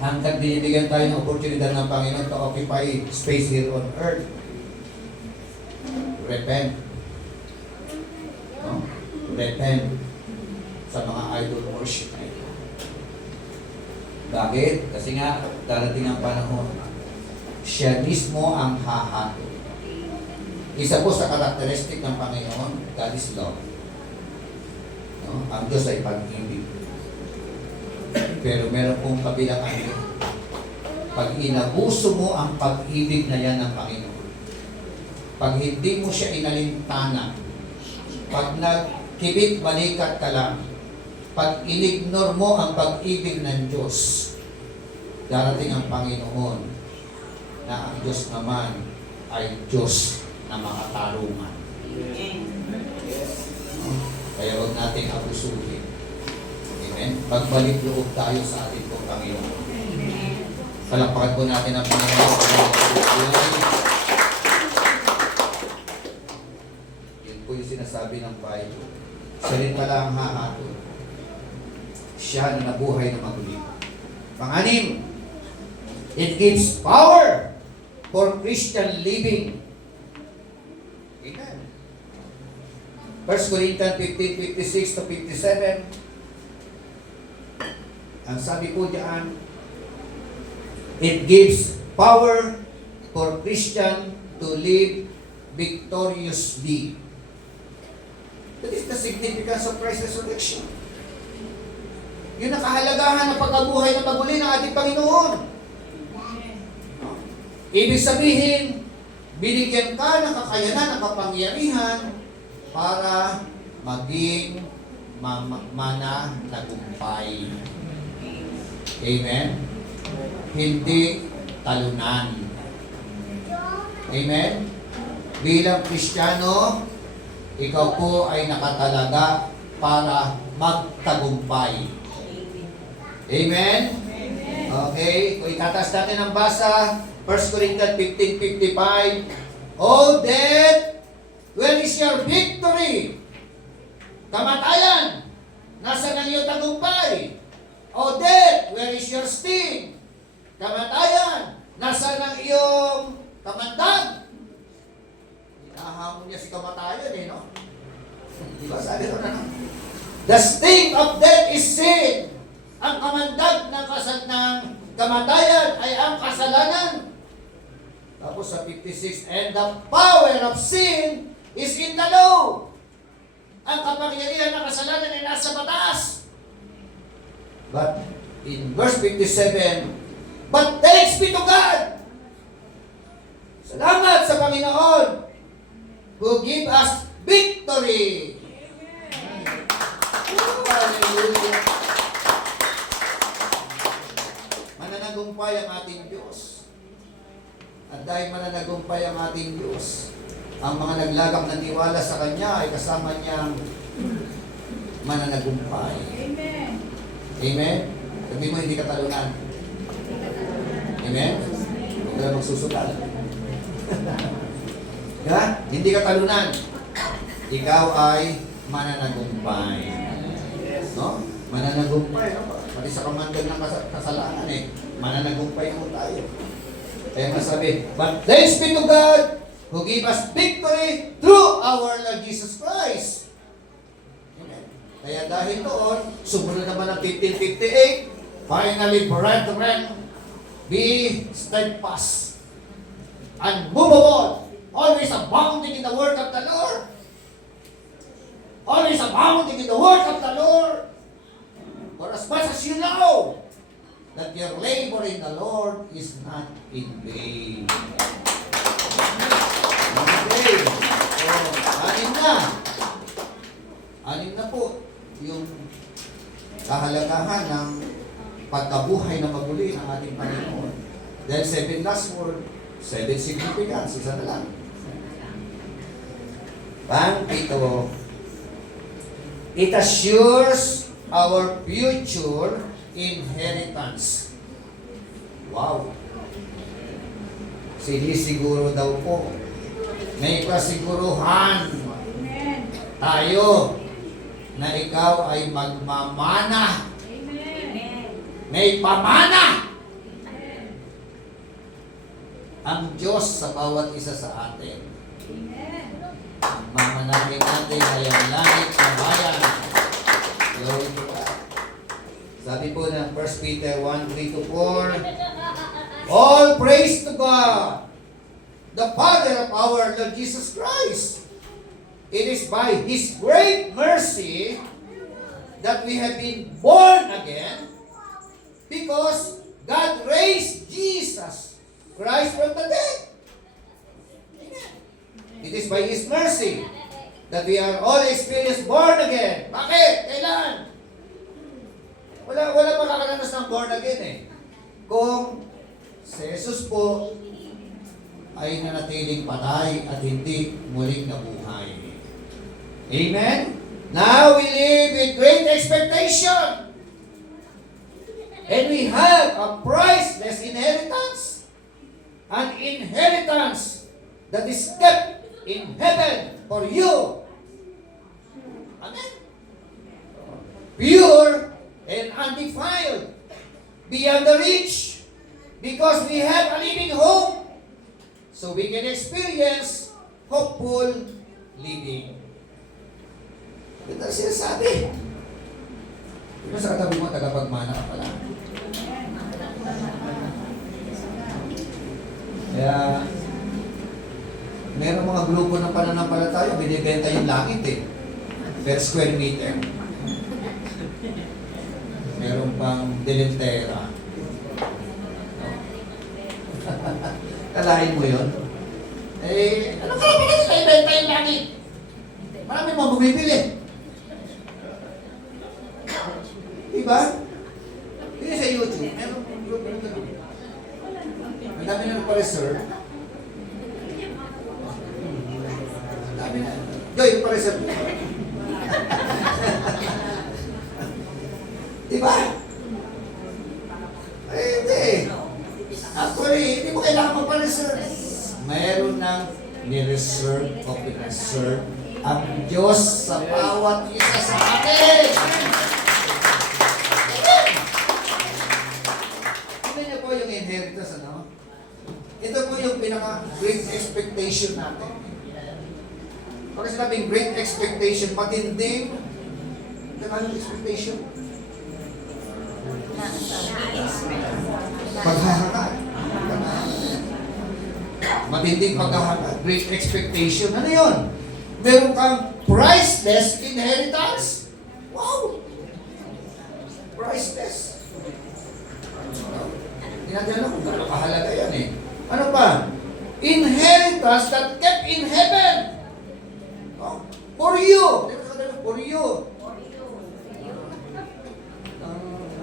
hanggat binibigyan tayo ng oportunidad ng Panginoon to occupy space here on earth, repent. No? Repent sa mga idol worship na ito. Bakit? Kasi nga, darating ang panahon, siya mismo ang hahatol. Isa po sa karakteristik ng Panginoon, God is love. No? Ang Diyos ay pag-ibig. Pero meron pong kabilang ano, pag inabuso mo ang pag-ibig na yan ng Panginoon, pag hindi mo siya inalintana, pag nagkibit balikat ka lang, pag inignore mo ang pag-ibig ng Diyos, darating ang Panginoon na ang Diyos naman ay Diyos na mga tarungan. Kaya huwag natin abusuhin. Amen? Pagbalik loob tayo sa ating pong Panginoon. Palakpakan po natin ang Panginoon. Yun po yung sinasabi ng Bible. Siya rin pala ang hahatol. Siya na nabuhay na maguli. Pang-anim, it gives power for Christian living. Amen. 1 Corinthians 15:56 to 57. Ang sabi po diyan, it gives power for Christian to live victoriously. That is the significance of Christ's resurrection. Yun ang kahalagahan ng pagkabuhay na maguli ng ating Panginoon. Ibig sabihin, binigyan ka ng kakayanan, ng kapangyarihan para maging mananagumpay. Amen? Hindi talunan. Amen? Bilang Kristiyano, ikaw po ay nakatalaga para magtagumpay. Amen? Okay, kung itataas natin ang basa, 1 Corinthians 15:55, O death, where is your victory? Kamatayan, nasa ng iyong tagumpay? O death, where is your sting? Kamatayan, nasa ng iyong kamandag? Hinahamon niya si kamatayan no? Diba sabi ko na? The sting of death is sin. Ang kamandag ng kamatayan ay ang kasalanan. Tapos sa 56, and the power of sin is in the law. Ang kapangyarihan ng kasalanan ay nasa batas. But in verse 57, but thanks be to God. Salamat sa Panginoon who give us victory. Hallelujah. Mananagumpay ang ating Diyos. At dahil mananagumpay ang ating Diyos, ang mga naglagak ng tiwala sa Kanya ay kasama niyang mananagumpay. Amen. Amen? Sabi mo, hindi ka talunan. Amen? Huwag ka na magsusugal. Ha? Hindi ka talunan. Ikaw ay mananagumpay. No? Mananagumpay. No? Pati sa kamandag ng kasalanan mananagumpay mo tayo. Kaya masabi, but thanks be to God who give us victory through our Lord Jesus Christ. Amen. Kaya dahil doon, sumunod naman ang 1558, finally, brethren, be steadfast, unmovable, always abounding in the work of the Lord. Always abounding in the work of the Lord. For as much as you know that your labor in the Lord is not in vain. Okay. So, anim na po yung kahalagahan ng pagkabuhay na maguli ng ating Panginoon. Then 7 last word, 7 significance, isa na lang. Pang-pito, it assures our future inheritance. Wow! Sinisiguro daw po. May kasiguruhan Amen. tayo na ikaw ay magmamana. Amen. May pamana ang Diyos sa bawat isa sa atin. Amen. Mamanagin natin ay ang langit na bayan. Glory to God. Sabi po ng 1 Peter 1:3-4, all praise to God, the Father of our Lord Jesus Christ. It is by His great mercy that we have been born again, because God raised Jesus Christ from the dead. Amen. It is by His mercy that we are all experienced born again. Bakit? Kailan? Wala makakaranas ng born again kung si Jesus po ay nanatiling patay at hindi muling nabuhay. Amen? Now we live with great expectation. And we have a priceless inheritance. An inheritance that is kept in heaven for you. Amen? Pure and undefiled, beyond the reach, because we have a living hope, so we can experience hopeful living. Ito ang sinasabi. Diba sa katabi mo, tagapagmana ka pala. Kaya, meron mga grupo ng pananampalataya, binibenta yung langit per square meter. Meron pang delentera. Kalahin mo yun? Ano ka naman nila ibenta yung langit? Marami mga bumibili. Diba? Yun sa YouTube, meron pang grupo ng gano'n. Ang dami na nagpa-reserve. Ang dami na. Joy, nagpa-reserve. Diba? Hindi. Actually, hindi mo kailangan magpa-reserve. Mayroon ng ni-reserve o pin-reserve ang Diyos sa bawat isa sa atin. Ito niyo po yung inheritance, ano? Ito po yung pinaka-great expectation natin. Pag sinabing great expectation, matinding expectation. Paghahangad. Matinding paghahangad. Great expectation. Ano yun? Meron kang priceless inheritance. Wow! Priceless. Hindi natin alam kung gano'ng kahalaga yan Ano pa? Inheritance. Heritage that kept in heaven. Oh, for you. For you.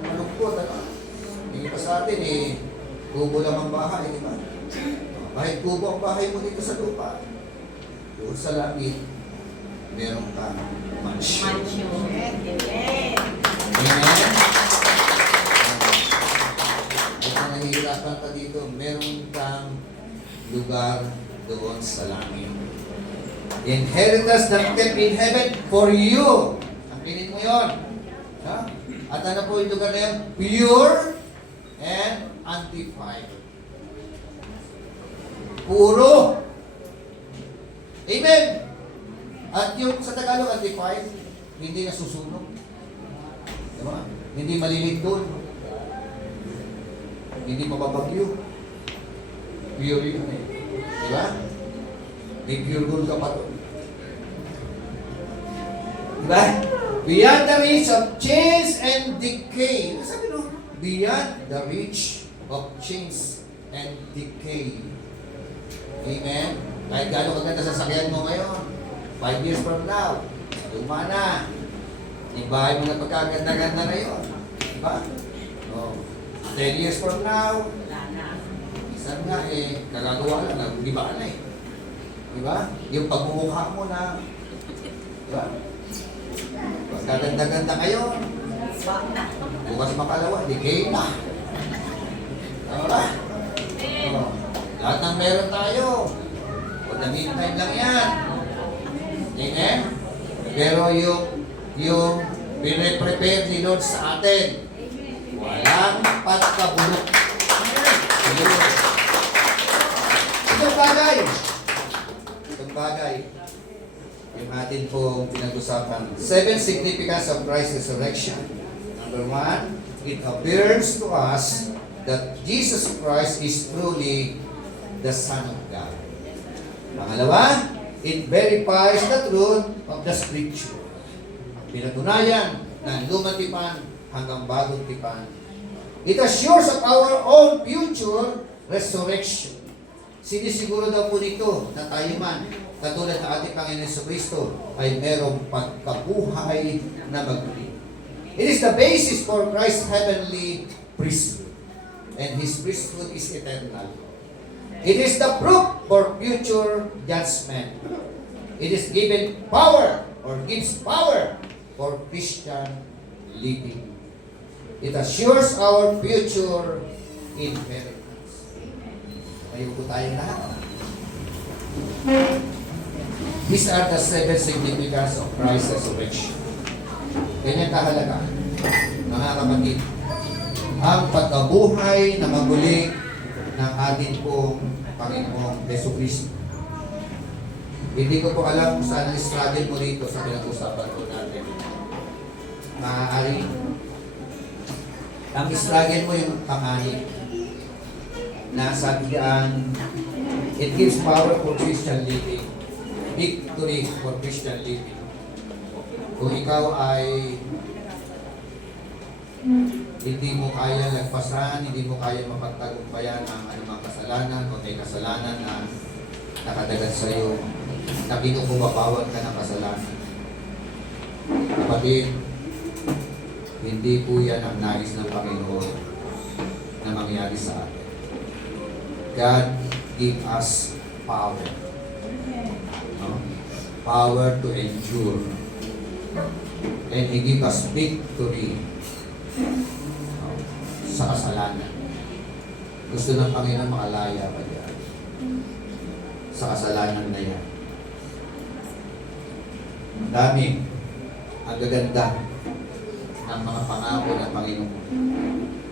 Malungkot, ano? Hindi pa sa atin kubo lang ang bahay, di ba? Kahit kubo ang bahay mo dito sa lupa, doon sa langit, meron kang mansion. Amen. Amen? Kung nahihirapan ka dito, meron kang lugar doon sa langit. Inheritance that kept in heaven for you. Aminin mo yun. Ha? At ano po yung lugar na yun? Pure and undefiled. Puro. Amen. At yung sa Tagalog, undefiled, hindi nasusunog. Diba? Hindi malilindol. Hindi mababagyo. Pure yun eh. Diba? May pure gold ka pa doon. Diba? Beyond the reach of change and decay. Ano sabi no? Beyond the reach of change and decay. Amen? Kahit gano'ng kaganda sasakyan mo ngayon, 5 years from now, luma na. Ibahay mo na pagkaganda-ganda na yun. Diba? Oh. 10 years from now, isang nga nagagawa lang, nag-iba na eh. Diba? Yung pagmumukha mo na, diba? Pagkaganda-ganda ngayon, bukas makalawa, decay na. Diba? Oh. Lahat ng meron tayo. For the meantime lang yan. Amen? Pero yung piniprepare ni Lord sa atin, walang pagkabulok. Itong bagay, yung atin pong pinag-usapan. 7 significance of Christ's resurrection. Number 1, it appears to us that Jesus Christ is truly the Son of God. Pangalawa, it verifies the truth of the Scripture. Pinatunayan ng lumang tipan hanggang bagong tipan. It assures of our own future resurrection. Sinisiguro daw po nito na tayo man, katulad ng ating Panginoon Jesucristo, ay merong pagkabuhay na maguli. It is the basis for Christ's heavenly priesthood. And His priesthood is eternal. It is the proof for future judgment. It is given power or gives power for Christian living. It assures our future inheritance. Tayo po tayo lahat. These are the 7 significance of Christ's resurrection. Ganyan kahalaga, mga kapatid, ang pagkabuhay na maguli ng ating pong Panginoong Jesucristo. Hindi ko po alam kung saan ang struggle mo dito sa pinag-usapan ko natin. Maaari, ang struggle mo yung pangani na sabi diyan, it gives power for Christian living, victory for Christian living. Kung ikaw ay hindi mo kaya lagpasan, hindi mo kaya mapagtagumpayan ang anumang kasalanan o may kasalanan na nakadagat sa iyo, na binubumabawan ka ng kasalanan. Kapatid, hindi po yan ang nais ng Panginoon na mangyari sa atin. God give us power. No? Power to endure. And He give us victory sa kasalanan. Gusto ng Panginoon makalaya ka diyan sa kasalanan na yan. Ang dami, ang gaganda ng mga pangako ng Panginoon.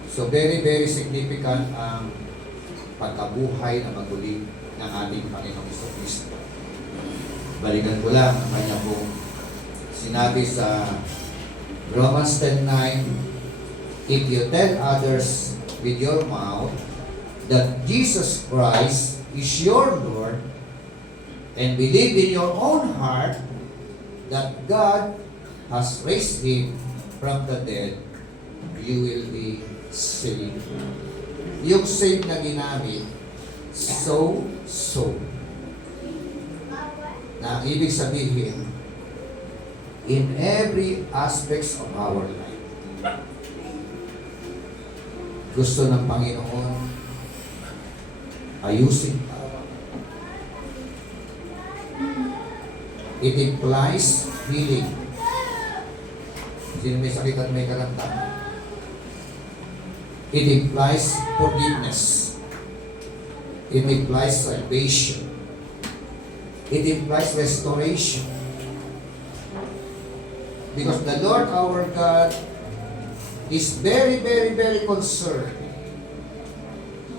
So very, very significant ang pagkabuhay na maguli ng ating Panginoong Jesucristo. Balikan ko lang ang kanya pong sinabi sa Romans 10:9, if you tell others with your mouth that Jesus Christ is your Lord and believe in your own heart that God has raised Him from the dead, you will be saved. Yung save na ginamit, so. na ibig sabihin, in every aspects of our life, gusto ng Panginoon ayusin tayo. It implies healing. Sino may sakit at may karamdaman? It implies forgiveness. It implies salvation. It implies restoration. Because the Lord our God is very, very, very concerned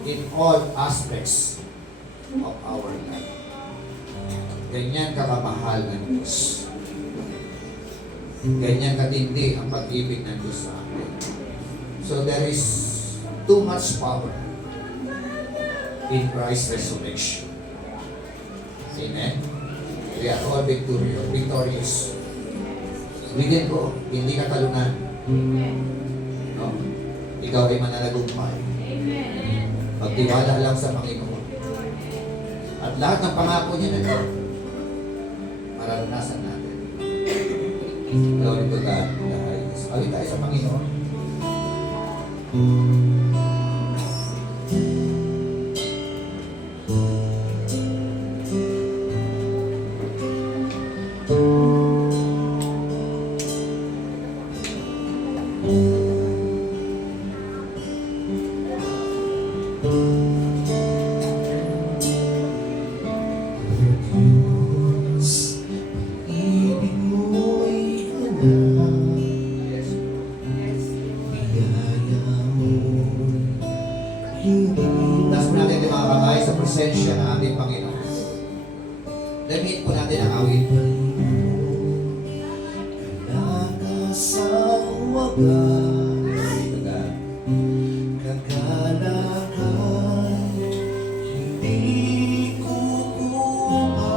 in all aspects of our life. Ganyan kakamahal ng Diyos. Ganyan katindi ang pag-ibig ng Diyos sa atin. So there is too much power in Christ's resurrection. Amen? We are all victorious. Bigyan ko, hindi ka talunan. No? Ikaw ay mananagumpay. Magtiwala lang sa Panginoon. At lahat ng pangako niya na ito, mararanasan natin. Glory to God. Awit tayo sa Panginoon. Diyos, ibig mo'y ganap, biyaya mo'y hindi Taas po natin yung mga kamay sa presensya ng ating Panginoon. Damit po natin ang awit. Nagkasang wagas, Glory to God. kagalakan, hindi kukupas.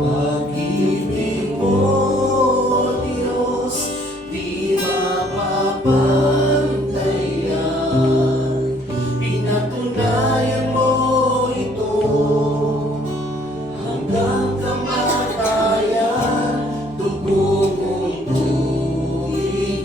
Pag-ibig mo, Diyos, di mapapantayan. Pinatunayan mo ito hanggang kamatayan. Dugo mong tuwing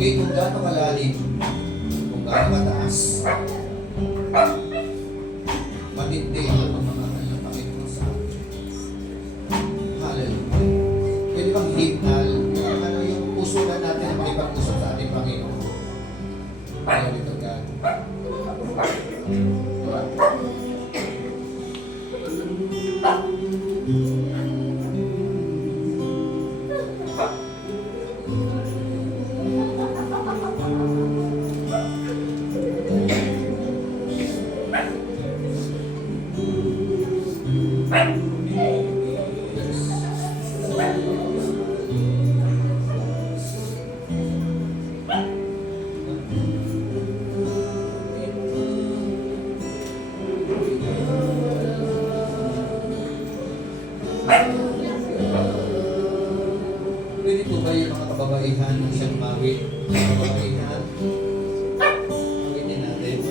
Okay, kung gaano kalalim, kung gaano kataas, matindi ang pagmamahal ng Panginoon sa atin. Hallelujah. Pwede bang himnal, ano yung pusulan natin ang makipag-usap sa ating Panginoon? Glory to God. Pwede po ba yung mga kababaihan ng siyang mawit? Kababaihan? Mawitin natin.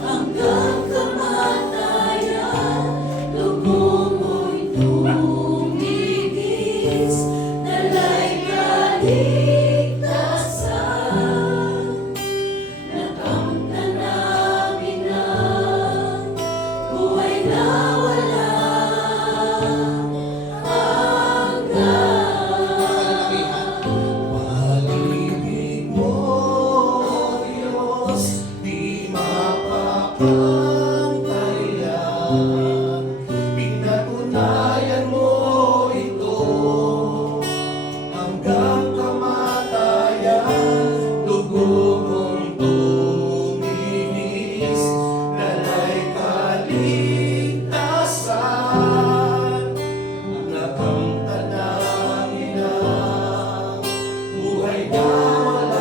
hanggang kamatayan, dugo mo'y tumigis, dalay kaligtasan. Nakamtan namin ang buhay na wala hanggang pag-ibig mo, Diyos, di mapapagtayan. Pinatunayan mo ito hanggang kamatayan. Dugo mo'y tumigis, dalay kaligtasan. Nakamtan namin ang buhay na wala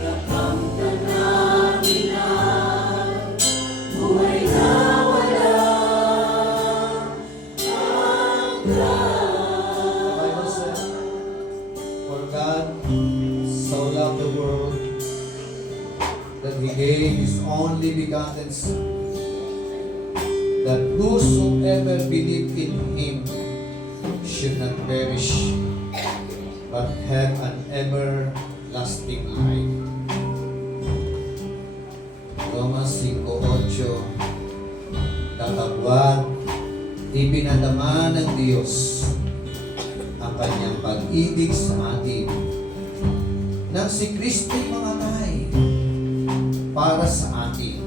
nakamtan namin ang buhay na wala The Bible says, for God so loved the world that He gave His only begotten Son, that whosoever believe in Him should not perish, but have an everlasting life. Romans 5:8, tatagwat, ipinadama ng Diyos ang kanyang pag-ibig sa atin nang si Kristo'y mamatay para sa atin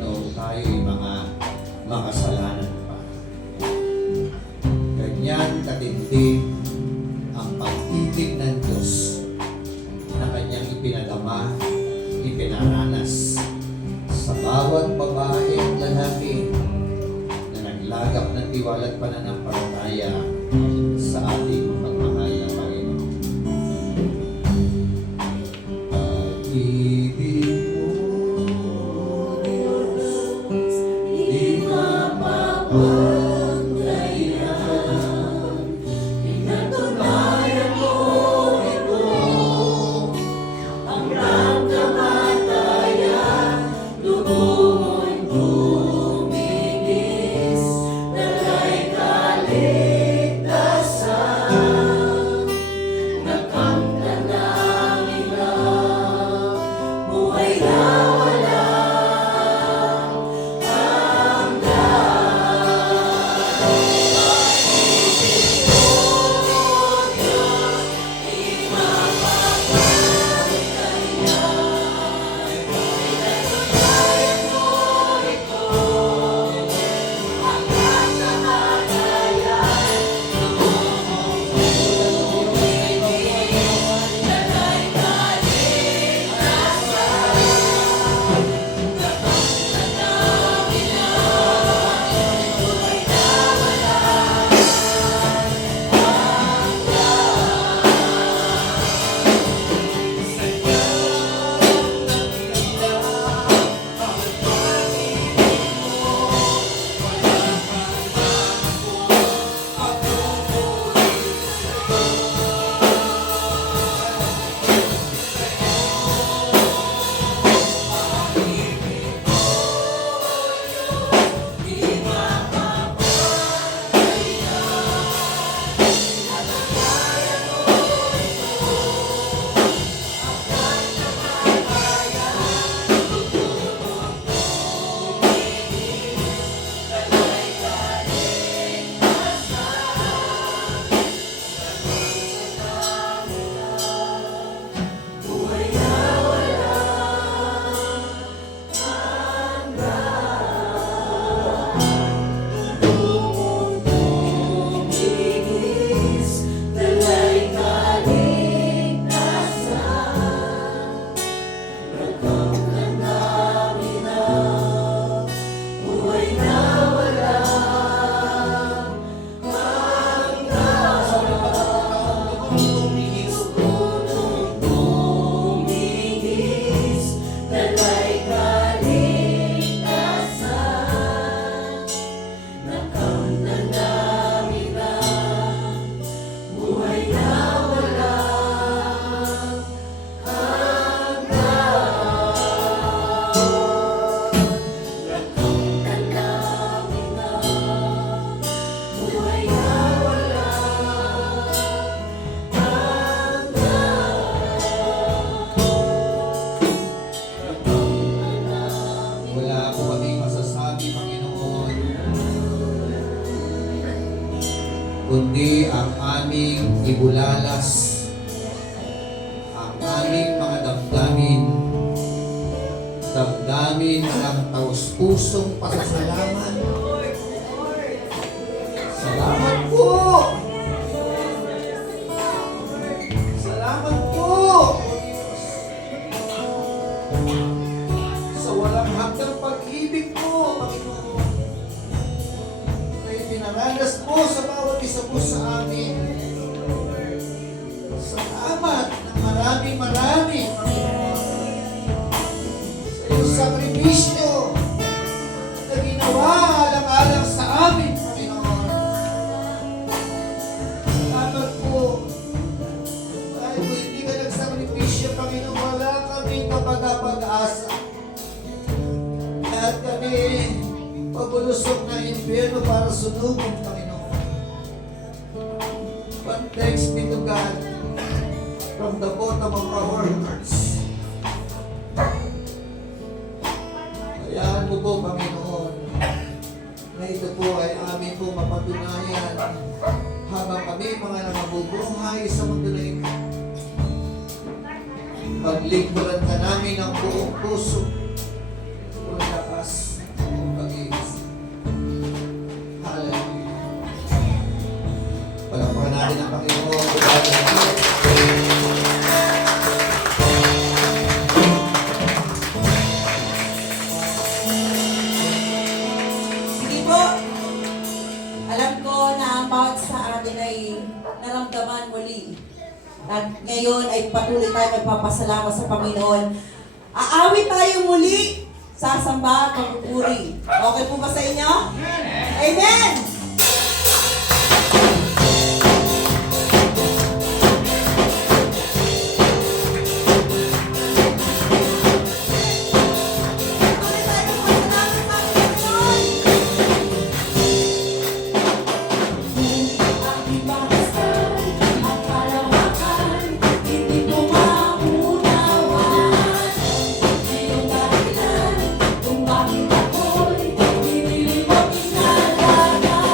noong tayo'y mga makasalanan pa. Ganyan katindi ang pag-ibig ng Diyos na kanyang ipinadama, ipinaranas sa bawat babae at lalaki na naglagap ng tiwala at pananampalataya sa ating pagmamahal na Panginoon. Wala po kaming masasabi, Panginoon, kundi ang aming ibulalas, ang aming mga damdamin ng taus-pusong pasasalamat. Salamat po! Salamat po! Sa walang hanggang pag-ibig po, Panginoon, na ipinaranas po sa bawat isa po sa amin. Salamat ng marami, Panginoon, sa iyong sakripisyo na ginawa alang-alang sa amin, Panginoon. Salamat po. Dahil kung hindi ka nagsakripisyo, Panginoon, wala kaming kapag-asa. At kami pabulusok na impyerno para sunugin, Panginoon. But thanks be to God from the bottom of our hearts. Hayaan mo po, Panginoon, na ito po ay amin po mapatunayan habang kami mga nangabubuhay sa mundo na ito. Paglingkuran ka namin ng buong puso, buong lakas, buong pag-iisip. Hallelujah. Palakpakan natin ang Panginoon. Sige po. Alam ko na ang bawat sa atin ay naramdaman muli. At ngayon ay patuloy tayo magpapasalamat sa Panginoon. Aawit tayo muli sa samba at pagpupuri. Okay po ba sa inyo? Amen! Patuloy tayo magpasalamat sa Panginoon. Ang ibang ang kalawakan, hindi ko maunawan. Iyong dahilan, kung bakit ako'y hindi mo pinalalaman.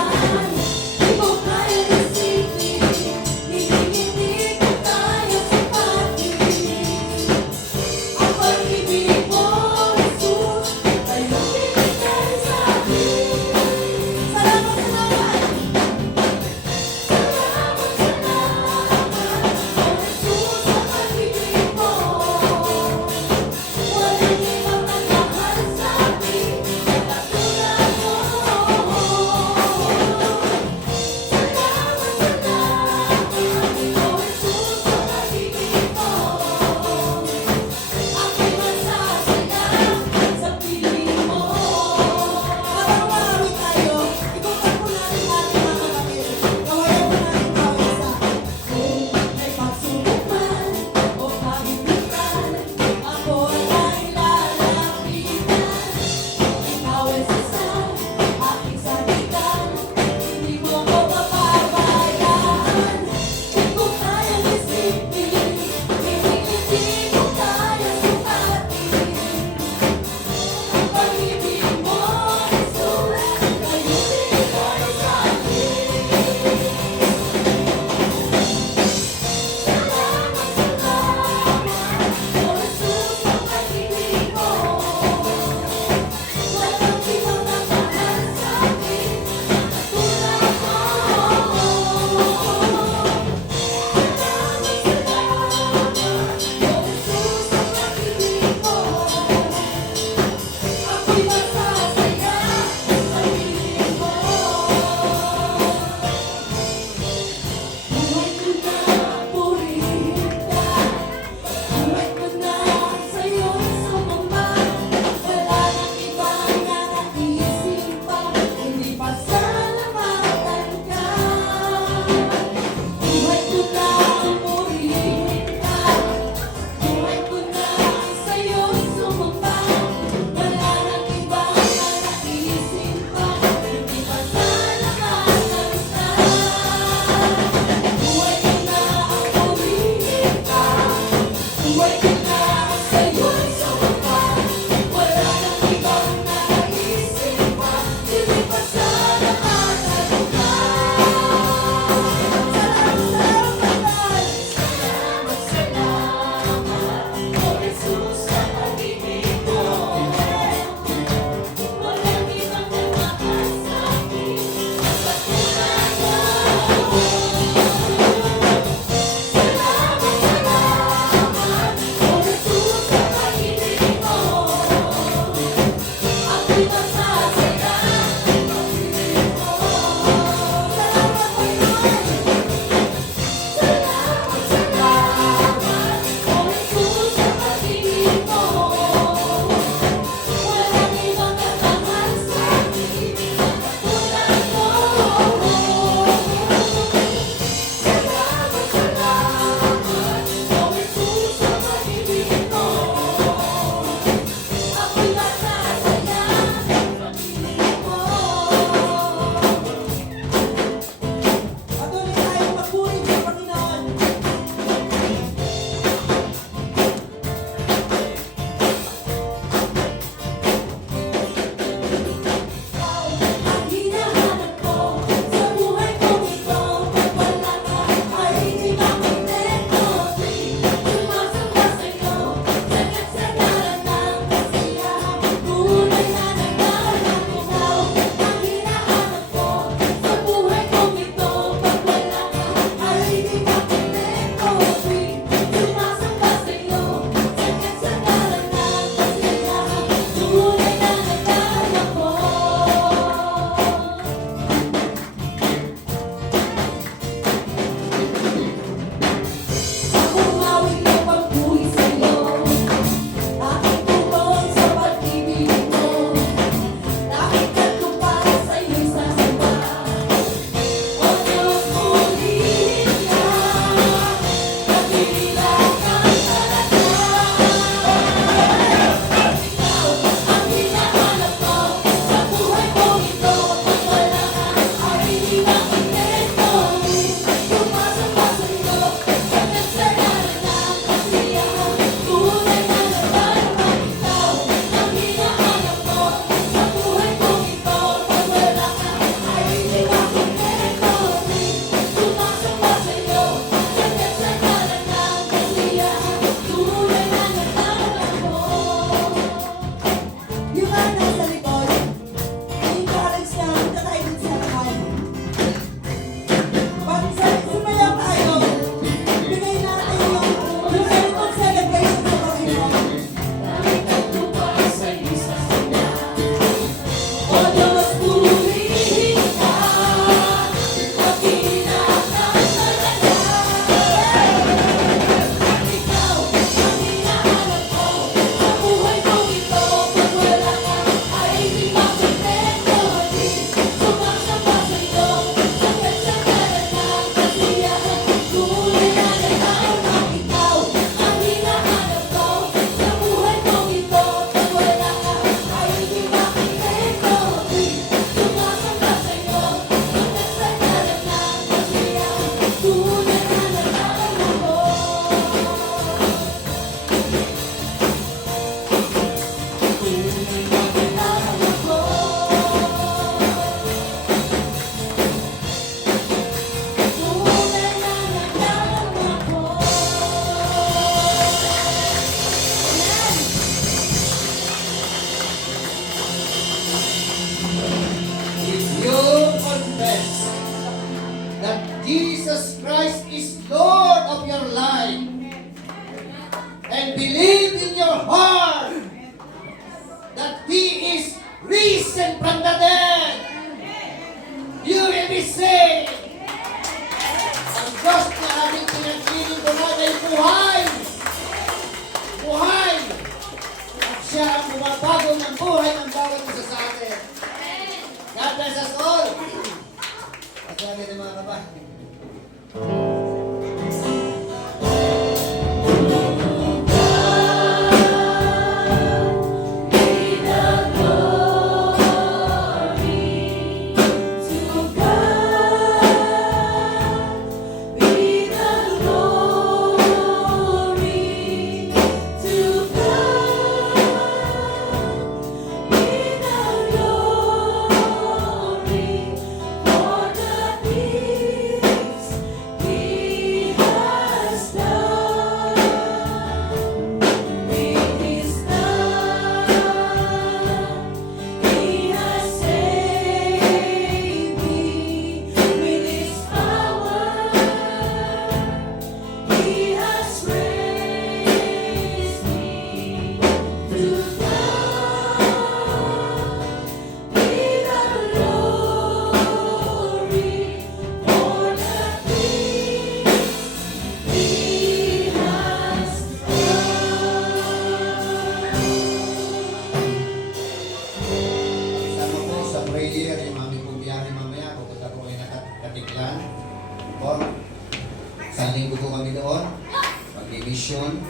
that He is risen from the dead. You will be saved. Ang Diyos na ating pinagpiling ko na ay buhay. Buhay. At siya ang bumabago ng buhay ng bawat isa sa atin. God bless us all. At natin mga kabahay. Prayer, yung aming pong biyahe mamaya, pupunta po kayo na Katiklan. O, isang linggo po kami doon, mag-mission.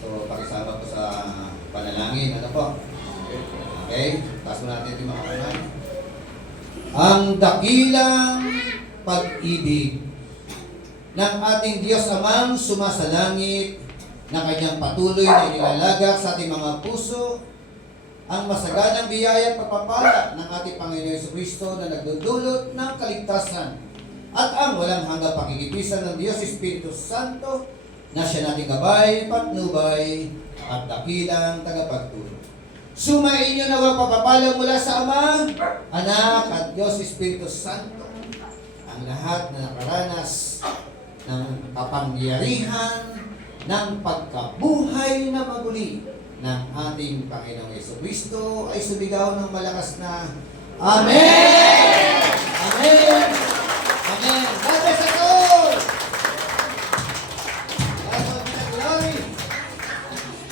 So, pakisama po sa panalangin. Ano po? Okay? Taas mo natin yung mga kamay. Ang dakilang pag-ibig ng ating Diyos Amang sumasalangit na kanyang patuloy na nilalagak sa ating mga puso, ang masaganang biyaya at pagpapala ng ating Panginoon Jesucristo na nagdudulot ng kaligtasan at ang walang hanggang pakikipisan ng Diyos Espiritu Santo na siya nating gabay, patnubay at dakilang tagapagtulong. Sumain niyo na pagpapala mula sa Ama, Anak at Diyos Espiritu Santo, ang lahat na nakaranas ng kapangyarihan ng pagkabuhay na maguli ng ating Panginoong Jesucristo ay sumigaw ng malakas na Amen!